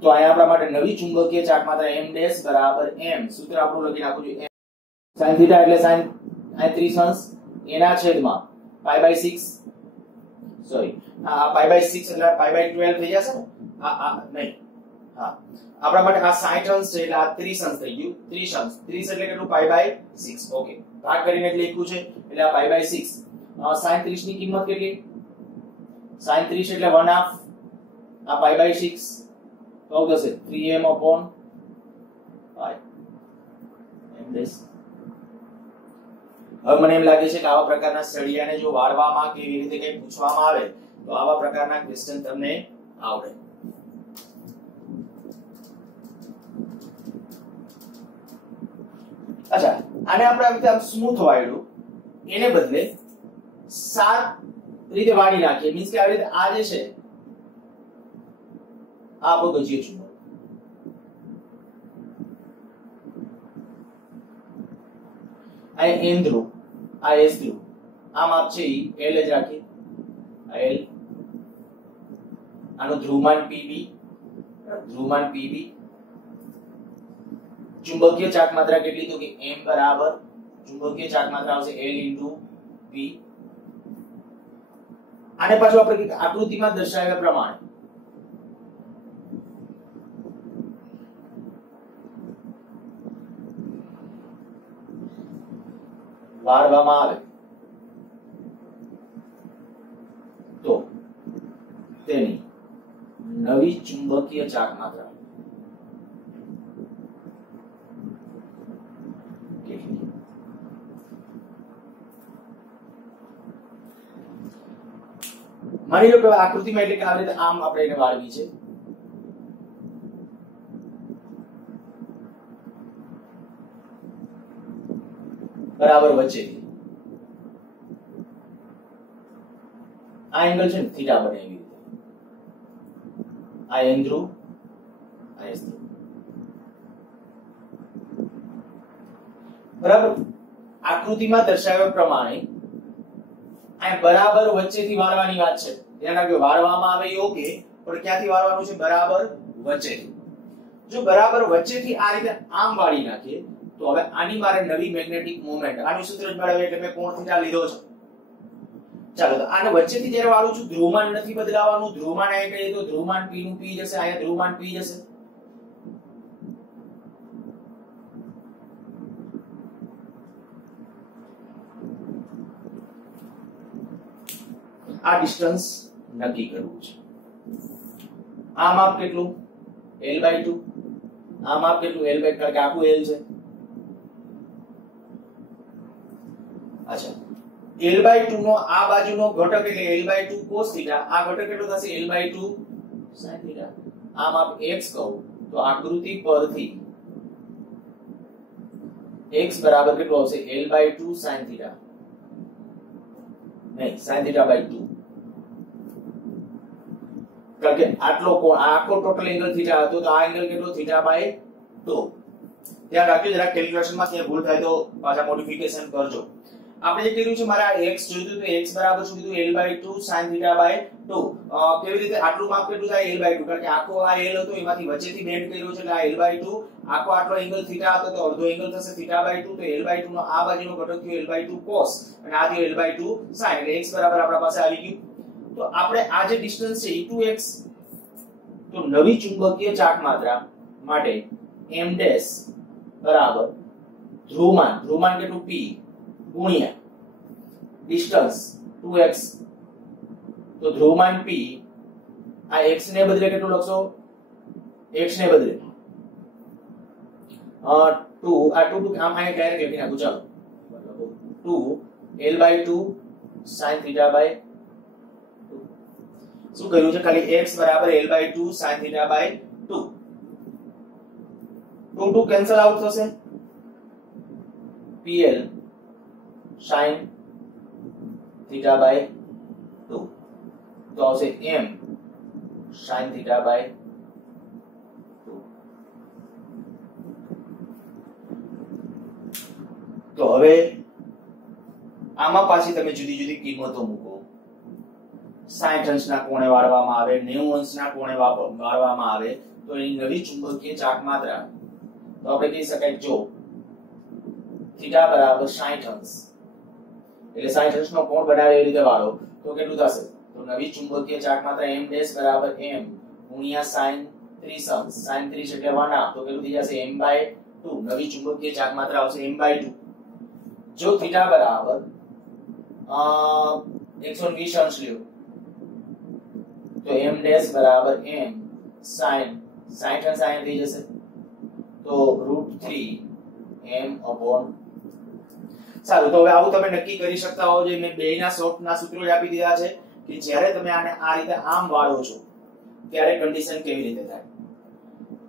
તો અહીંયા આપણા માટે નવી ચુંબકીય ચાર્જ માત્રા m ડેશ બરાબર m સૂત્ર આપણું લખી નાખું છું sin θ એટલે sin 30 અંશ એના છેદમાં π/6 સોરી આ π/6 એટલે π/12 થઈ જશે ને આ નહીં હા આપણા માટે આ 60 અંશ છે એટલે આ 30 અંશ થઈ ગયું 30 અંશ 30 એટલે કેટલું π/6 ઓકે ભાગ કરીને એટલે લખ્યું છે એટલે આ π/6 sin 30 ની કિંમત કેટલી sin 30 એટલે 1/2 આ π/6 તો આવશે 3m/5 m ડેશ હવે મને એમ લાગે છે કે આવા પ્રકારના સળિયાને જો વાળવામાં કે એવી રીતે કંઈ પૂછવામાં આવે તો આવા પ્રકારના ક્વેશ્ચન તમને આવડે અચ્છા આને આપણે આવી રીતે આમ સ્મૂથ વાળ્યું એને બદલે 7 રીતે વાળી નાખીએ મીન્સ કે આવી રીતે આ જે છે આ આપણો ગજીયો ચુંબક આ n ધ્રુવ આ s ધ્રુવ આ માપ છે l જ રાખીએ આ l આનો ધ્રુવમાન pb ચુંબકીય ચાર્જ માત્રા કેટલી તો કે m બરાબર ચુંબકીય ચાર્જ માત્રા આવશે l p આને પાછું આપણે આકૃતિમાં દર્શાવ્યા પ્રમાણે વાળવામાં આવે તો તેની નવી ચુંબકીય ચાર્જ માત્રા કેટલી માની લો કે આકૃતિમાં એટલે કે આવી રીતે આમ આપણે એને વાળવી છે બરાબર વચ્ચેથી આ એંગલ છે ને થીટા બને એવી રીતે આ n ધ્રુવ આ s ધ્રુવ બરાબર આકૃતિમાં દર્શાવ્યા પ્રમાણે આ બરાબર વચ્ચેથી વાળવાની વાત છે ધ્યાન રાખજો વાળવામાં આવે ઓકે પણ ક્યાંથી વાળવાનું છે બરાબર વચ્ચેથી જો બરાબર વચ્ચેથી આ રીતે આમ વાળી નાખીએ તો હવે આની મારે નવી મેગ્નેટિક મોમેન્ટ આનું સૂત્ર જ મેળવીએ એટલે મેં કોણ થીટા લીધો છે ચાલો તો આને વચ્ચેથી જ્યારે વાળું છું ધ્રુવમાન નથી બદલાવાનું ધ્રુવમાન અહીંયા કહીએ તો ધ્રુવમાન p નું p જશે અહીંયા ધ્રુવમાન p જશે આ ડિસ્ટન્સ નક્કી કરવું છે આ માપ કેટલું l/2 આ માપ કેટલું l/2 કારણ કે આખું l છે અચ્છા l/2 નો આ બાજુનો ઘટક એટલે l/2 cos θ આ ઘટક કેટલો થશે l/2 sin θ આમ આપ x કહું તો આકૃતિ પરથી x બરાબર કેટલો આવશે l/2 sin θ નહીં sin θ/2 કારણ કે આટલો કોણ આખો ટોટલ એંગલ θ હતો તો આ એંગલ કેટલો θ/2 ધ્યાન રાખજો જરા કેલ્ક્યુલેશનમાં ક્યાંય ભૂલ થાય તો પાછા મોડિફિકેશન કરજો આપણે જે કર્યું છે મારા x જોઈતું તો x બરાબર શું કીધું l/2 sin θ/2 કેવી રીતે આટલું માપ કેટલું થાય l/2 કારણ કે આખો આ l હતો એમાંથી વચ્ચેથી બેન્ડ કર્યો છે એટલે આ l/2 આખો આટલો એંગલ θ હતો તો અડધો એંગલ થશે θ/2 તો l/2 નો આ બાજુનો ઘટક થયો l/2 cos અને આ થયો l/2 sin એટલે x બરાબર આપણા પાસે આવી ગયું તો આપણે આ જે ડિસ્ટન્સ છે e2x તો નવી ચુંબકીય ચાર્જ માત્રા માટે m ડેશ બરાબર ધ્રુવમાન કેટલું p ગુણ્યા ડિસ્ટન્સ 2x તો ધ્રુવમાન p આ x ને બદલે કેટલું લખશો x ને બદલે 2 આ 2 આમ અહીં ડાયરેક્ટ લખી નાખું ચાલો 2 l/2 sin θ/2 શું કર્યું છે ખાલી x બરાબર l/2 sin θ/2 2 કેન્સલ આઉટ થશે pl sin θ/2 તો આવશે m sin θ/2 તો હવે આમાં પાછી તમે જુદી જુદી કિંમતો મૂકો. 60 અંશના કોણે વાળવામાં આવે, 90 અંશના કોણે વાળવામાં આવે તો એની નવી ચુંબકીય ચાક માત્રા તો આપણે કહી શકાય જો થીટા બરાબર 60 અંશ એટલે 60 અંશનો કોણ બનાવે એ રીતે વાળો તો કેટલું થશે? તો નવી ચુંબકીય ચાક માત્રા m ડેશ બરાબર m ગુણ્યા sin 30 અંશ. sin 30 એટલે 1/2 તો કેટલું થઈ જશે? m/2. નવી ચુંબકીય ચાક માત્રા આવશે m/2. જો થીટા બરાબર 120 અંશ લ્યો તો m ડેશ બરાબર m sin 60 અંશ અહીંયા થઈ જશે તો √3 m upon. સારું, તો હવે આવું તમે નક્કી કરી શકતા હો જે મેં બેયના શોર્ટના સૂત્રો જ આપી દીધા છે કે જ્યારે તમે આને આ રીતે આમ વાળો છો ત્યારે કન્ડિશન કેવી રીતે થાય.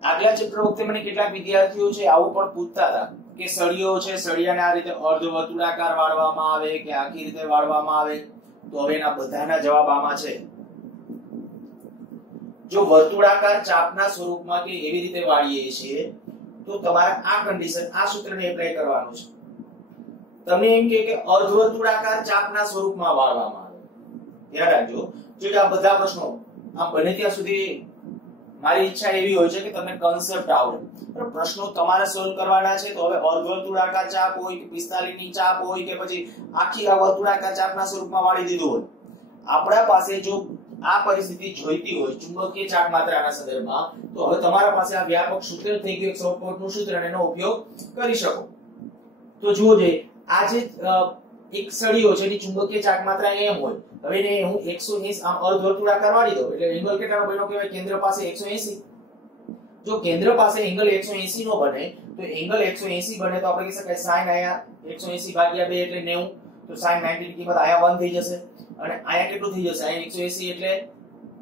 આગલા ચેપ્ટર વખતે મને કેટલાક વિદ્યાર્થીઓ છે આવું પણ પૂછતા હતા કે સળિયો છે, સળિયાને આ રીતે અર્ધવર્તુળાકાર વાળવામાં આવે કે આખી રીતે વાળવામાં આવે. તો હવે એના બધાના જવાબ આમાં છે. જો વર્તુળાકાર ચાપના સ્વરૂપમાં કે એવી રીતે વાળીએ છીએ તો તમારે આ કન્ડિશન આ સૂત્રને એપ્લાય કરવાનું છે. તમને એમ કે અર્ધવર્તુળાકાર ચાપના સ્વરૂપમાં વાળવામાં આવે. ધ્યાન રાખજો, જો આ બધા પ્રશ્નો આ બને ત્યાં સુધી મારી ઈચ્છા એવી હોય છે કે તમને કન્સેપ્ટ આવડે, પણ પ્રશ્નો તમારે સોલ્વ કરવાના છે. તો હવે અર્ધવર્તુળાકાર ચાપ હોય કે 45 ની ચાપ હોય કે પછી આખી આ વર્તુળાકાર ચાપના સ્વરૂપમાં વાળી દીધું હોય, આપણા પાસે જો આ પરિસ્થિતિ જોઈતી હોય ચુંબકીય ચાક માત્રાના સંદર્ભમાં તો હવે તમારા પાસે આ વ્યાપક સૂત્ર થઈ ગયું, 100 કોટનું સૂત્ર, અને એનો ઉપયોગ કરી શકો. તો જુઓ જે આ જે એક સળિયો છે એની ચુંબકીય ચાક માત્રા m હોય. હવે એને હું 180 આમ અર્ધવર્તુળાકાર વાળી દઉં એટલે એંગલ કેટલાનો બન્યો કહેવાય? કેન્દ્ર પાસે 180. જો કેન્દ્ર પાસે એંગલ 180 નો બને તો એંગલ 180 બને તો આપણે કહી શકાય sin આયા 180 ભાગ્યા 2 એટલે 90 તો sin 90 ની કિંમત આયા 1 થઈ જશે અને આયા કેટલું થઈ જશે? આયા 180 એટલે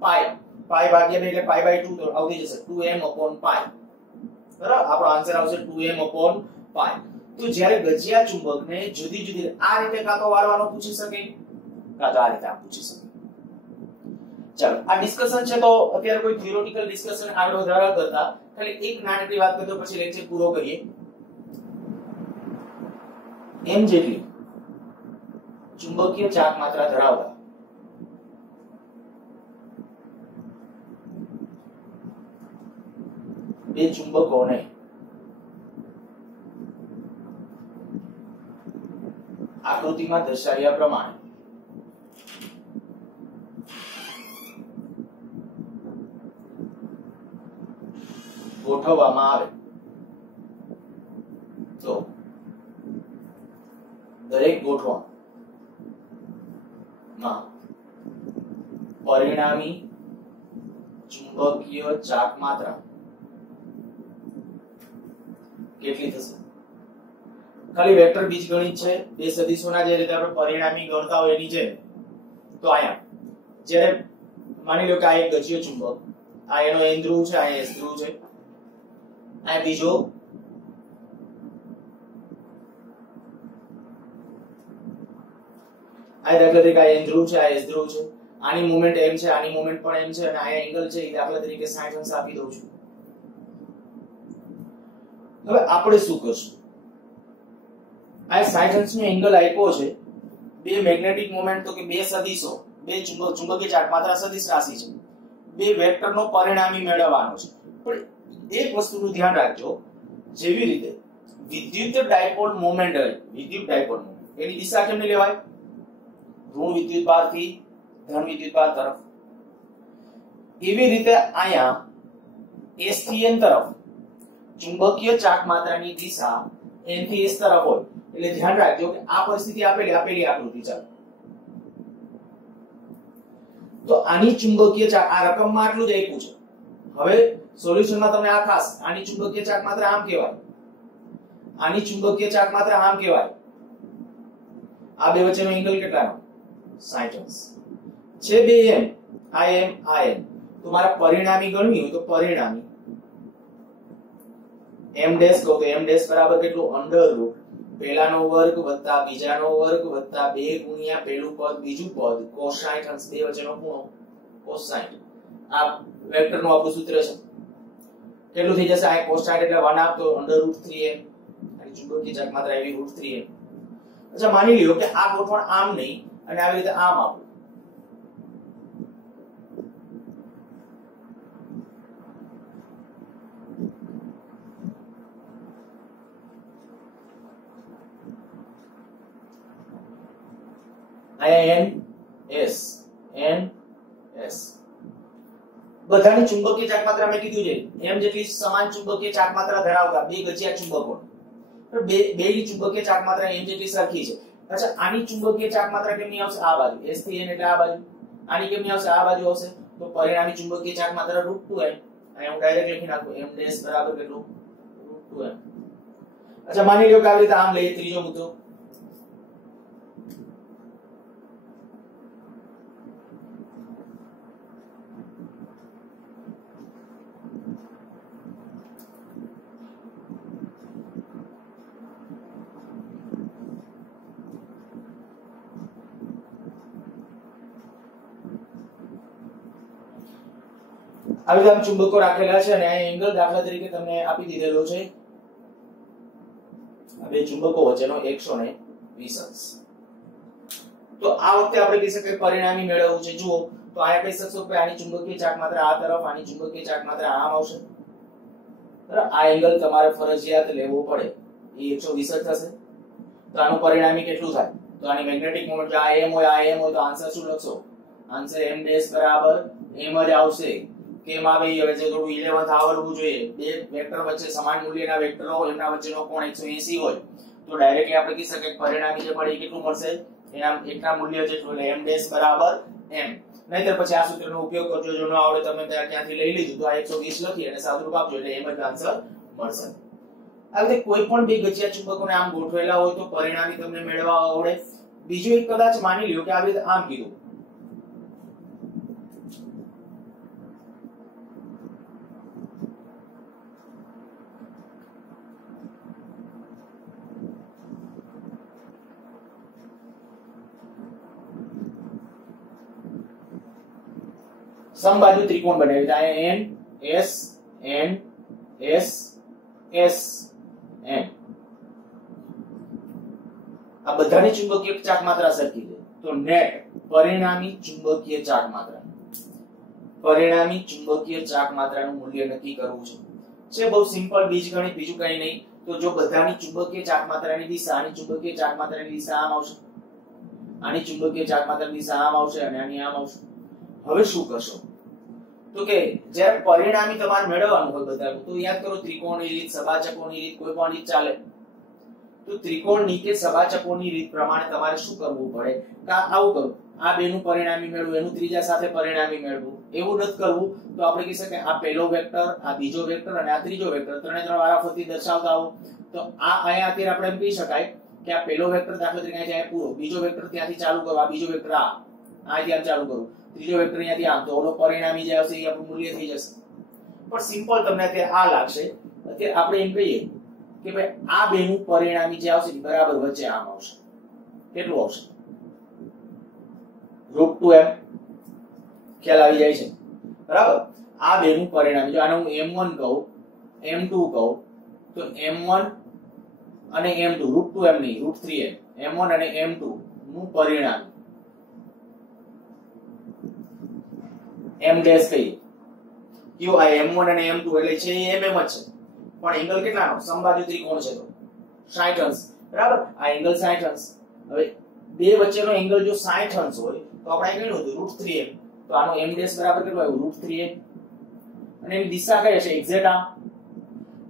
પાઈ ભાગ્યા 2 એટલે π/2 તો આવું થઈ જશે 2m upon π. બરાબર, આપણો આન્સર આવશે 2m upon π. તો જ્યારે ગજિયા ચુંબકને જુદી જુદી આ રીતે કાં તો વાળવાનો પૂછી શકે કાં તો આ રીતે પૂછી શકે. ચાલો, આ ડિસ્કશન છે તો અત્યારે કોઈ થિયોરેટિકલ ડિસ્કશન આગળ વધારવા કરતા ખાલી એક નાનકડી વાત કરતો પછી લેક્ચર પૂરો કરીએ. m જેટલી ચુંબકીય ચાક માત્રા ધરાવતા બે ચુંબકોને આકૃતિમાં દર્શાવ્યા પ્રમાણે ગોઠવવામાં આવે તો દરેક ગોઠવણમાં પરિણામી ચુંબકીય ચાક માત્રા કેટલી થશે? ખાલી વેક્ટર બીજગણિત છે, બે સદિશોના જે રીતે આપણે પરિણામી ગણતા હોય એની જેમ. તો અહીંયા જ્યારે માની લો કે આ એક ગજિયો ચુંબક, આ એનો n ધ્રુવ છે, આ s ધ્રુવ છે, આ બીજો આ દાખલા તરીકે આ n ધ્રુવ છે, આ s ધ્રુવ છે, આની મોમેન્ટ m છે, આની મોમેન્ટ પણ m છે અને આ એંગલ છે એ દાખલા તરીકે 60 અંશ આપી દઉં છું. હવે આપણે શું કરશું? આ 60 અંશનો એંગલ આપ્યો છે, બે મેગ્નેટિક મોમેન્ટ તો કે બે સદિશો, બે ચુંબકીય ચાક માત્રા સદિશ રાશિ છે, બે વેક્ટરનો પરિણામી મેળવવાનો છે. પણ એક વસ્તુનું ધ્યાન રાખજો, જેવી રીતે વિદ્યુત ડાયપોલ મોમેન્ટ હોય, વિદ્યુત ડાયપોલ મોમેન્ટ એની દિશા કેમની લેવાય? ઋણ વિદ્યુત ભારથી ધન વિદ્યુત ભાર તરફ. એવી રીતે અહીંયા s થી n તરફ ચુંબકીય ચાક માત્રાની દિશા n થી s તરફ હોય. એટલે ધ્યાન રાખજો કે આ પરિસ્થિતિ આપેલી આકૃતિ ચાલો તો આની ચુંબકીય ચાક આ રકમમાં આટલું જ આપ્યું છે. હવે સોલ્યુશનમાં તમને આ ખાસ આની ચુંબકીય ચાક માત્રા આમ કહેવાય, આની ચુંબકીય ચાક માત્રા આમ કહેવાય. આ બે વચ્ચેનો એંગલ કેટલાનો? 60 અંશ છે. બે m આ m તો મારા પરિણામી ગણવી હોય તો પરિણામી m ડેશ કહો તો m ડેશ બરાબર કેટલું? અંડરરૂટ પહેલાનો વર્ગ વત્તા બીજાનો વર્ગ વત્તા 2 ગુણ્યા પહેલું પદ બીજું પદ cos 60 અંશ બે વચ્ચેનો ખૂણો cos 60. આ વેક્ટરનું આપણું સૂત્ર છે. કેટલું થઈ જશે? આ cos 60 એટલે 1/2 તો √3m. આની ચુંબકીય ચાક માત્રા એવી √3m. अच्छा मानी લ્યો કે આ ગોઠવણ આમ નહીં અને આવી રીતે આમ આપો n s n s બધાની ચુંબકીય ચાક માત્રા મેં કીધું છે m જેટલી સમાન ચુંબકીય ચાક માત્રા ધરાવતા બે ગચિયા ચુંબકો બેની ચુંબકીય ચાક માત્રા m જેટલી સરખી છે अच्छा આની ચુંબકીય ચાક માત્રા કેમની આવશે આ બાજુ s થી n એટલે આ બાજુ આની કેમની આવશે આ બાજુ આવશે તો પરિણામી ચુંબકીય ચાક માત્રા √2m અહીંયા હું ડાયરેક્ટ લખી નાખું m ડેશ બરાબર કેટલું √2m अच्छा માની લ્યો કે આવી રીતે આમ લઈએ ત્રીજો મુદ્દો આવી રીતે ચુંબકો રાખેલા છે અને આ એંગલ દાખલા તરીકે તમને આપી દીધેલો છે આ બે ચુંબકો વચ્ચેનો 120 તો આ વખતે આપણે કહી શકીએ પરિણામી મેળવવું છે જુઓ તો આયા કહી શકશો કે આની ચુંબકીય ચાક માત્રા આ તરફ આની ચુંબકીય ચાક માત્રા આમ આવશે બરાબર આ એંગલ તમારે ફરજિયાત લેવો પડે એ 120 થશે તો આનું પરિણામી કેટલું થાય તો આની મેગ્નેટિક મોમેન્ટ આ m હોય તો આન્સર શું લખશો આન્સર m ડેશ બરાબર m જ આવશે કેમ આવે હવે જે થોડું 11th આવડવું જોઈએ બે વેક્ટર વચ્ચે સમાન મૂલ્યના વેક્ટરો હોય એમના વચ્ચેનો કોણ 180 હોય તો ડાયરેક્ટલી આપણે કહી શકીએ પરિણામી જે પડે કેટલું મળશે એના એકના મૂલ્ય જેટલું એટલે m ડેશ બરાબર m નહીતર પછી આ સૂત્રનો ઉપયોગ કરજો જો ન આવડે તમે ત્યાંથી લઈ લીધું તો આ 120 લખી અને સાદુરૂપ આપજો એટલે m જ આન્સર મળશે આ રીતે કોઈ પણ બે ગચિયા ચુંબકોને આમ ગોઠવેલા હોય તો પરિણામી તમને મેળવવા આવડે બીજું એક કદાચ માની લ્યો કે આવી રીતે આમ કીધું સમબાજુ ત્રિકોણ બનાવી તો આ n s n s s n આ બધાની ચુંબકીય ચાક માત્રા સરખી છે તો નેટ પરિણામી ચુંબકીય ચાક માત્રાનું મૂલ્ય નક્કી કરવું છે બહુ સિમ્પલ બીજગણિત બીજું કંઈ નહીં તો જો બધાની ચુંબકીય ચાક માત્રાની દિશા આની ચુંબકીય ચાક માત્રાની દિશા આમ આવશે આની ચુંબકીય ચાક માત્રાની દિશા આમ આવશે અને આની આમ આવશે હવે શું કરશો તો કે જ્યારે પરિણામી તમારે મેળવવાનું હોય બધાનું તો યાદ કરો ત્રિકોણની રીત સબાચકોની રીત કોઈ પણ રીત ચાલે તો ત્રિકોણની કે સબાચકોની રીત પ્રમાણે તમારે શું કરવું પડે કે આવું કરું આ બેનું પરિણામી મેળવું એનું ત્રીજા સાથે પરિણામી મેળવું એવું નથી કરવું તો આપણે કહી શકીએ આ પહેલો વેક્ટર આ બીજો વેક્ટર અને આ ત્રીજો વેક્ટર ત્રણે ત્રણ વારાફરતી દર્શાવતા આવો તો આ અહીંયા અત્યારે આપણે એમ કહી શકાય કે આ પહેલો વેક્ટર દાખલા તરીકે અહીંયા પૂરો બીજો વેક્ટર ત્યાંથી ચાલુ કરો આ બીજો વેક્ટર અહીંથી આમ ચાલુ કરું ત્રીજો વેક્ટર અહીંયાથી આમ તો ઓલો પરિણામી જે આવશે એ આપણું મૂલ્ય થઈ જશે પણ સિમ્પલ તમને અત્યારે આ લાગશે અત્યારે આપણે એમ કહીએ કે ભાઈ આ બેનું પરિણામી જે આવશે બરાબર વચ્ચે આમ આવશે કેટલું આવશે √2m ખ્યાલ આવી જાય છે બરાબર આ બેનું પરિણામી જો આને હું m1 કહું m2 કહું તો m1 અને m2 √2m નહીં √3m m1 અને m2 નું પરિણામી m ડેશ કહીએ કયો આ m1 અને m2 એટલે છે એ mm જ છે પણ એંગલ કેટલાનો સમબાજુ ત્રિકોણ છે તો 60 અંશ બરાબર આ એંગલ 60 અંશ હવે બે વચ્ચેનો એંગલ જો 60 અંશ હોય તો આપણે ગણ્યું હતું √3m તો આનો m ડેશ બરાબર કેટલો આવ્યો √3m અને એની દિશા કઈ હશે એક્ઝેક્ટ આ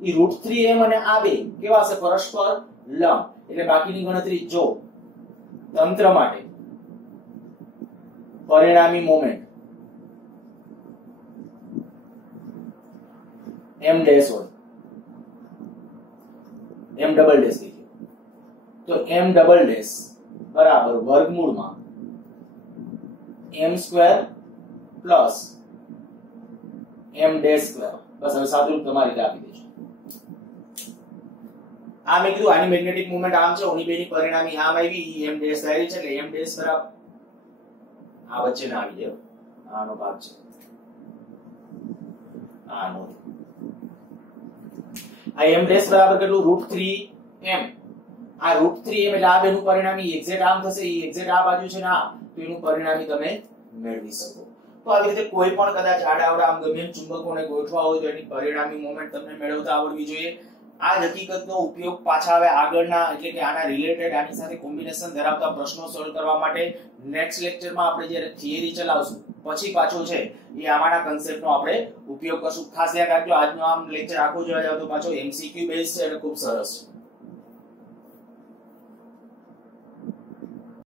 ઈ √3m અને આ બે કેવા હશે પરસ્પર લંબ એટલે બાકીની ગણતરી જો તંત્ર માટે પરિણામી મોમેન્ટ m ડેશ હોય m ડબલ ડેશ કહીએ તો m ડબલ ડેશ બરાબર વર્ગમૂળમાં m square plus m dash square બસ હવે સાદું તમારી રીતે આપી દેજો આ મેં કીધું આની મેગ્નેટિક મોમેન્ટ આમ છે ઓની બેની પરિણામી આમ આવી m ડેશ ધારી છે એટલે m ડેશ બરાબર આ વચ્ચે ના આવી જાય આનો ભાગ છે આનો આ m ડેશ બરાબર કેટલું √3m આ √3 એટલે આ બેનું પરિણામી એક્ઝેક્ટ આમ થશે, એ એક્ઝેક્ટ આ બાજુ છે ને આ, તો એનું પરિણામી તમે મેળવી શકો. તો આવી રીતે કોઈ પણ કદાચ આડાઅવડા આમ ગમે એમ ચુંબકોને ગોઠવા હોય તો એની પરિણામી મોમેન્ટ તમને મેળવતા આવડવી જોઈએ. આ જ હકીકતનો ઉપયોગ પાછા હવે આગળના એટલે કે આના રિલેટેડ આની સાથે કોમ્બિનેશન ધરાવતા પ્રશ્નો સોલ્વ કરવા માટે નેક્સ્ટ લેક્ચરમાં આપણે જ્યારે થિયરી ચલાવશું પછી પાછો છે એ આમાંના કન્સેપ્ટનો આપણે ઉપયોગ કરશું. ખાસ ધ્યાન રાખજો, આજનો આમ લેક્ચર આખો જોવા જાવ તો પાછો MCQ બેઝ છે એટલે ખૂબ સરસ છે.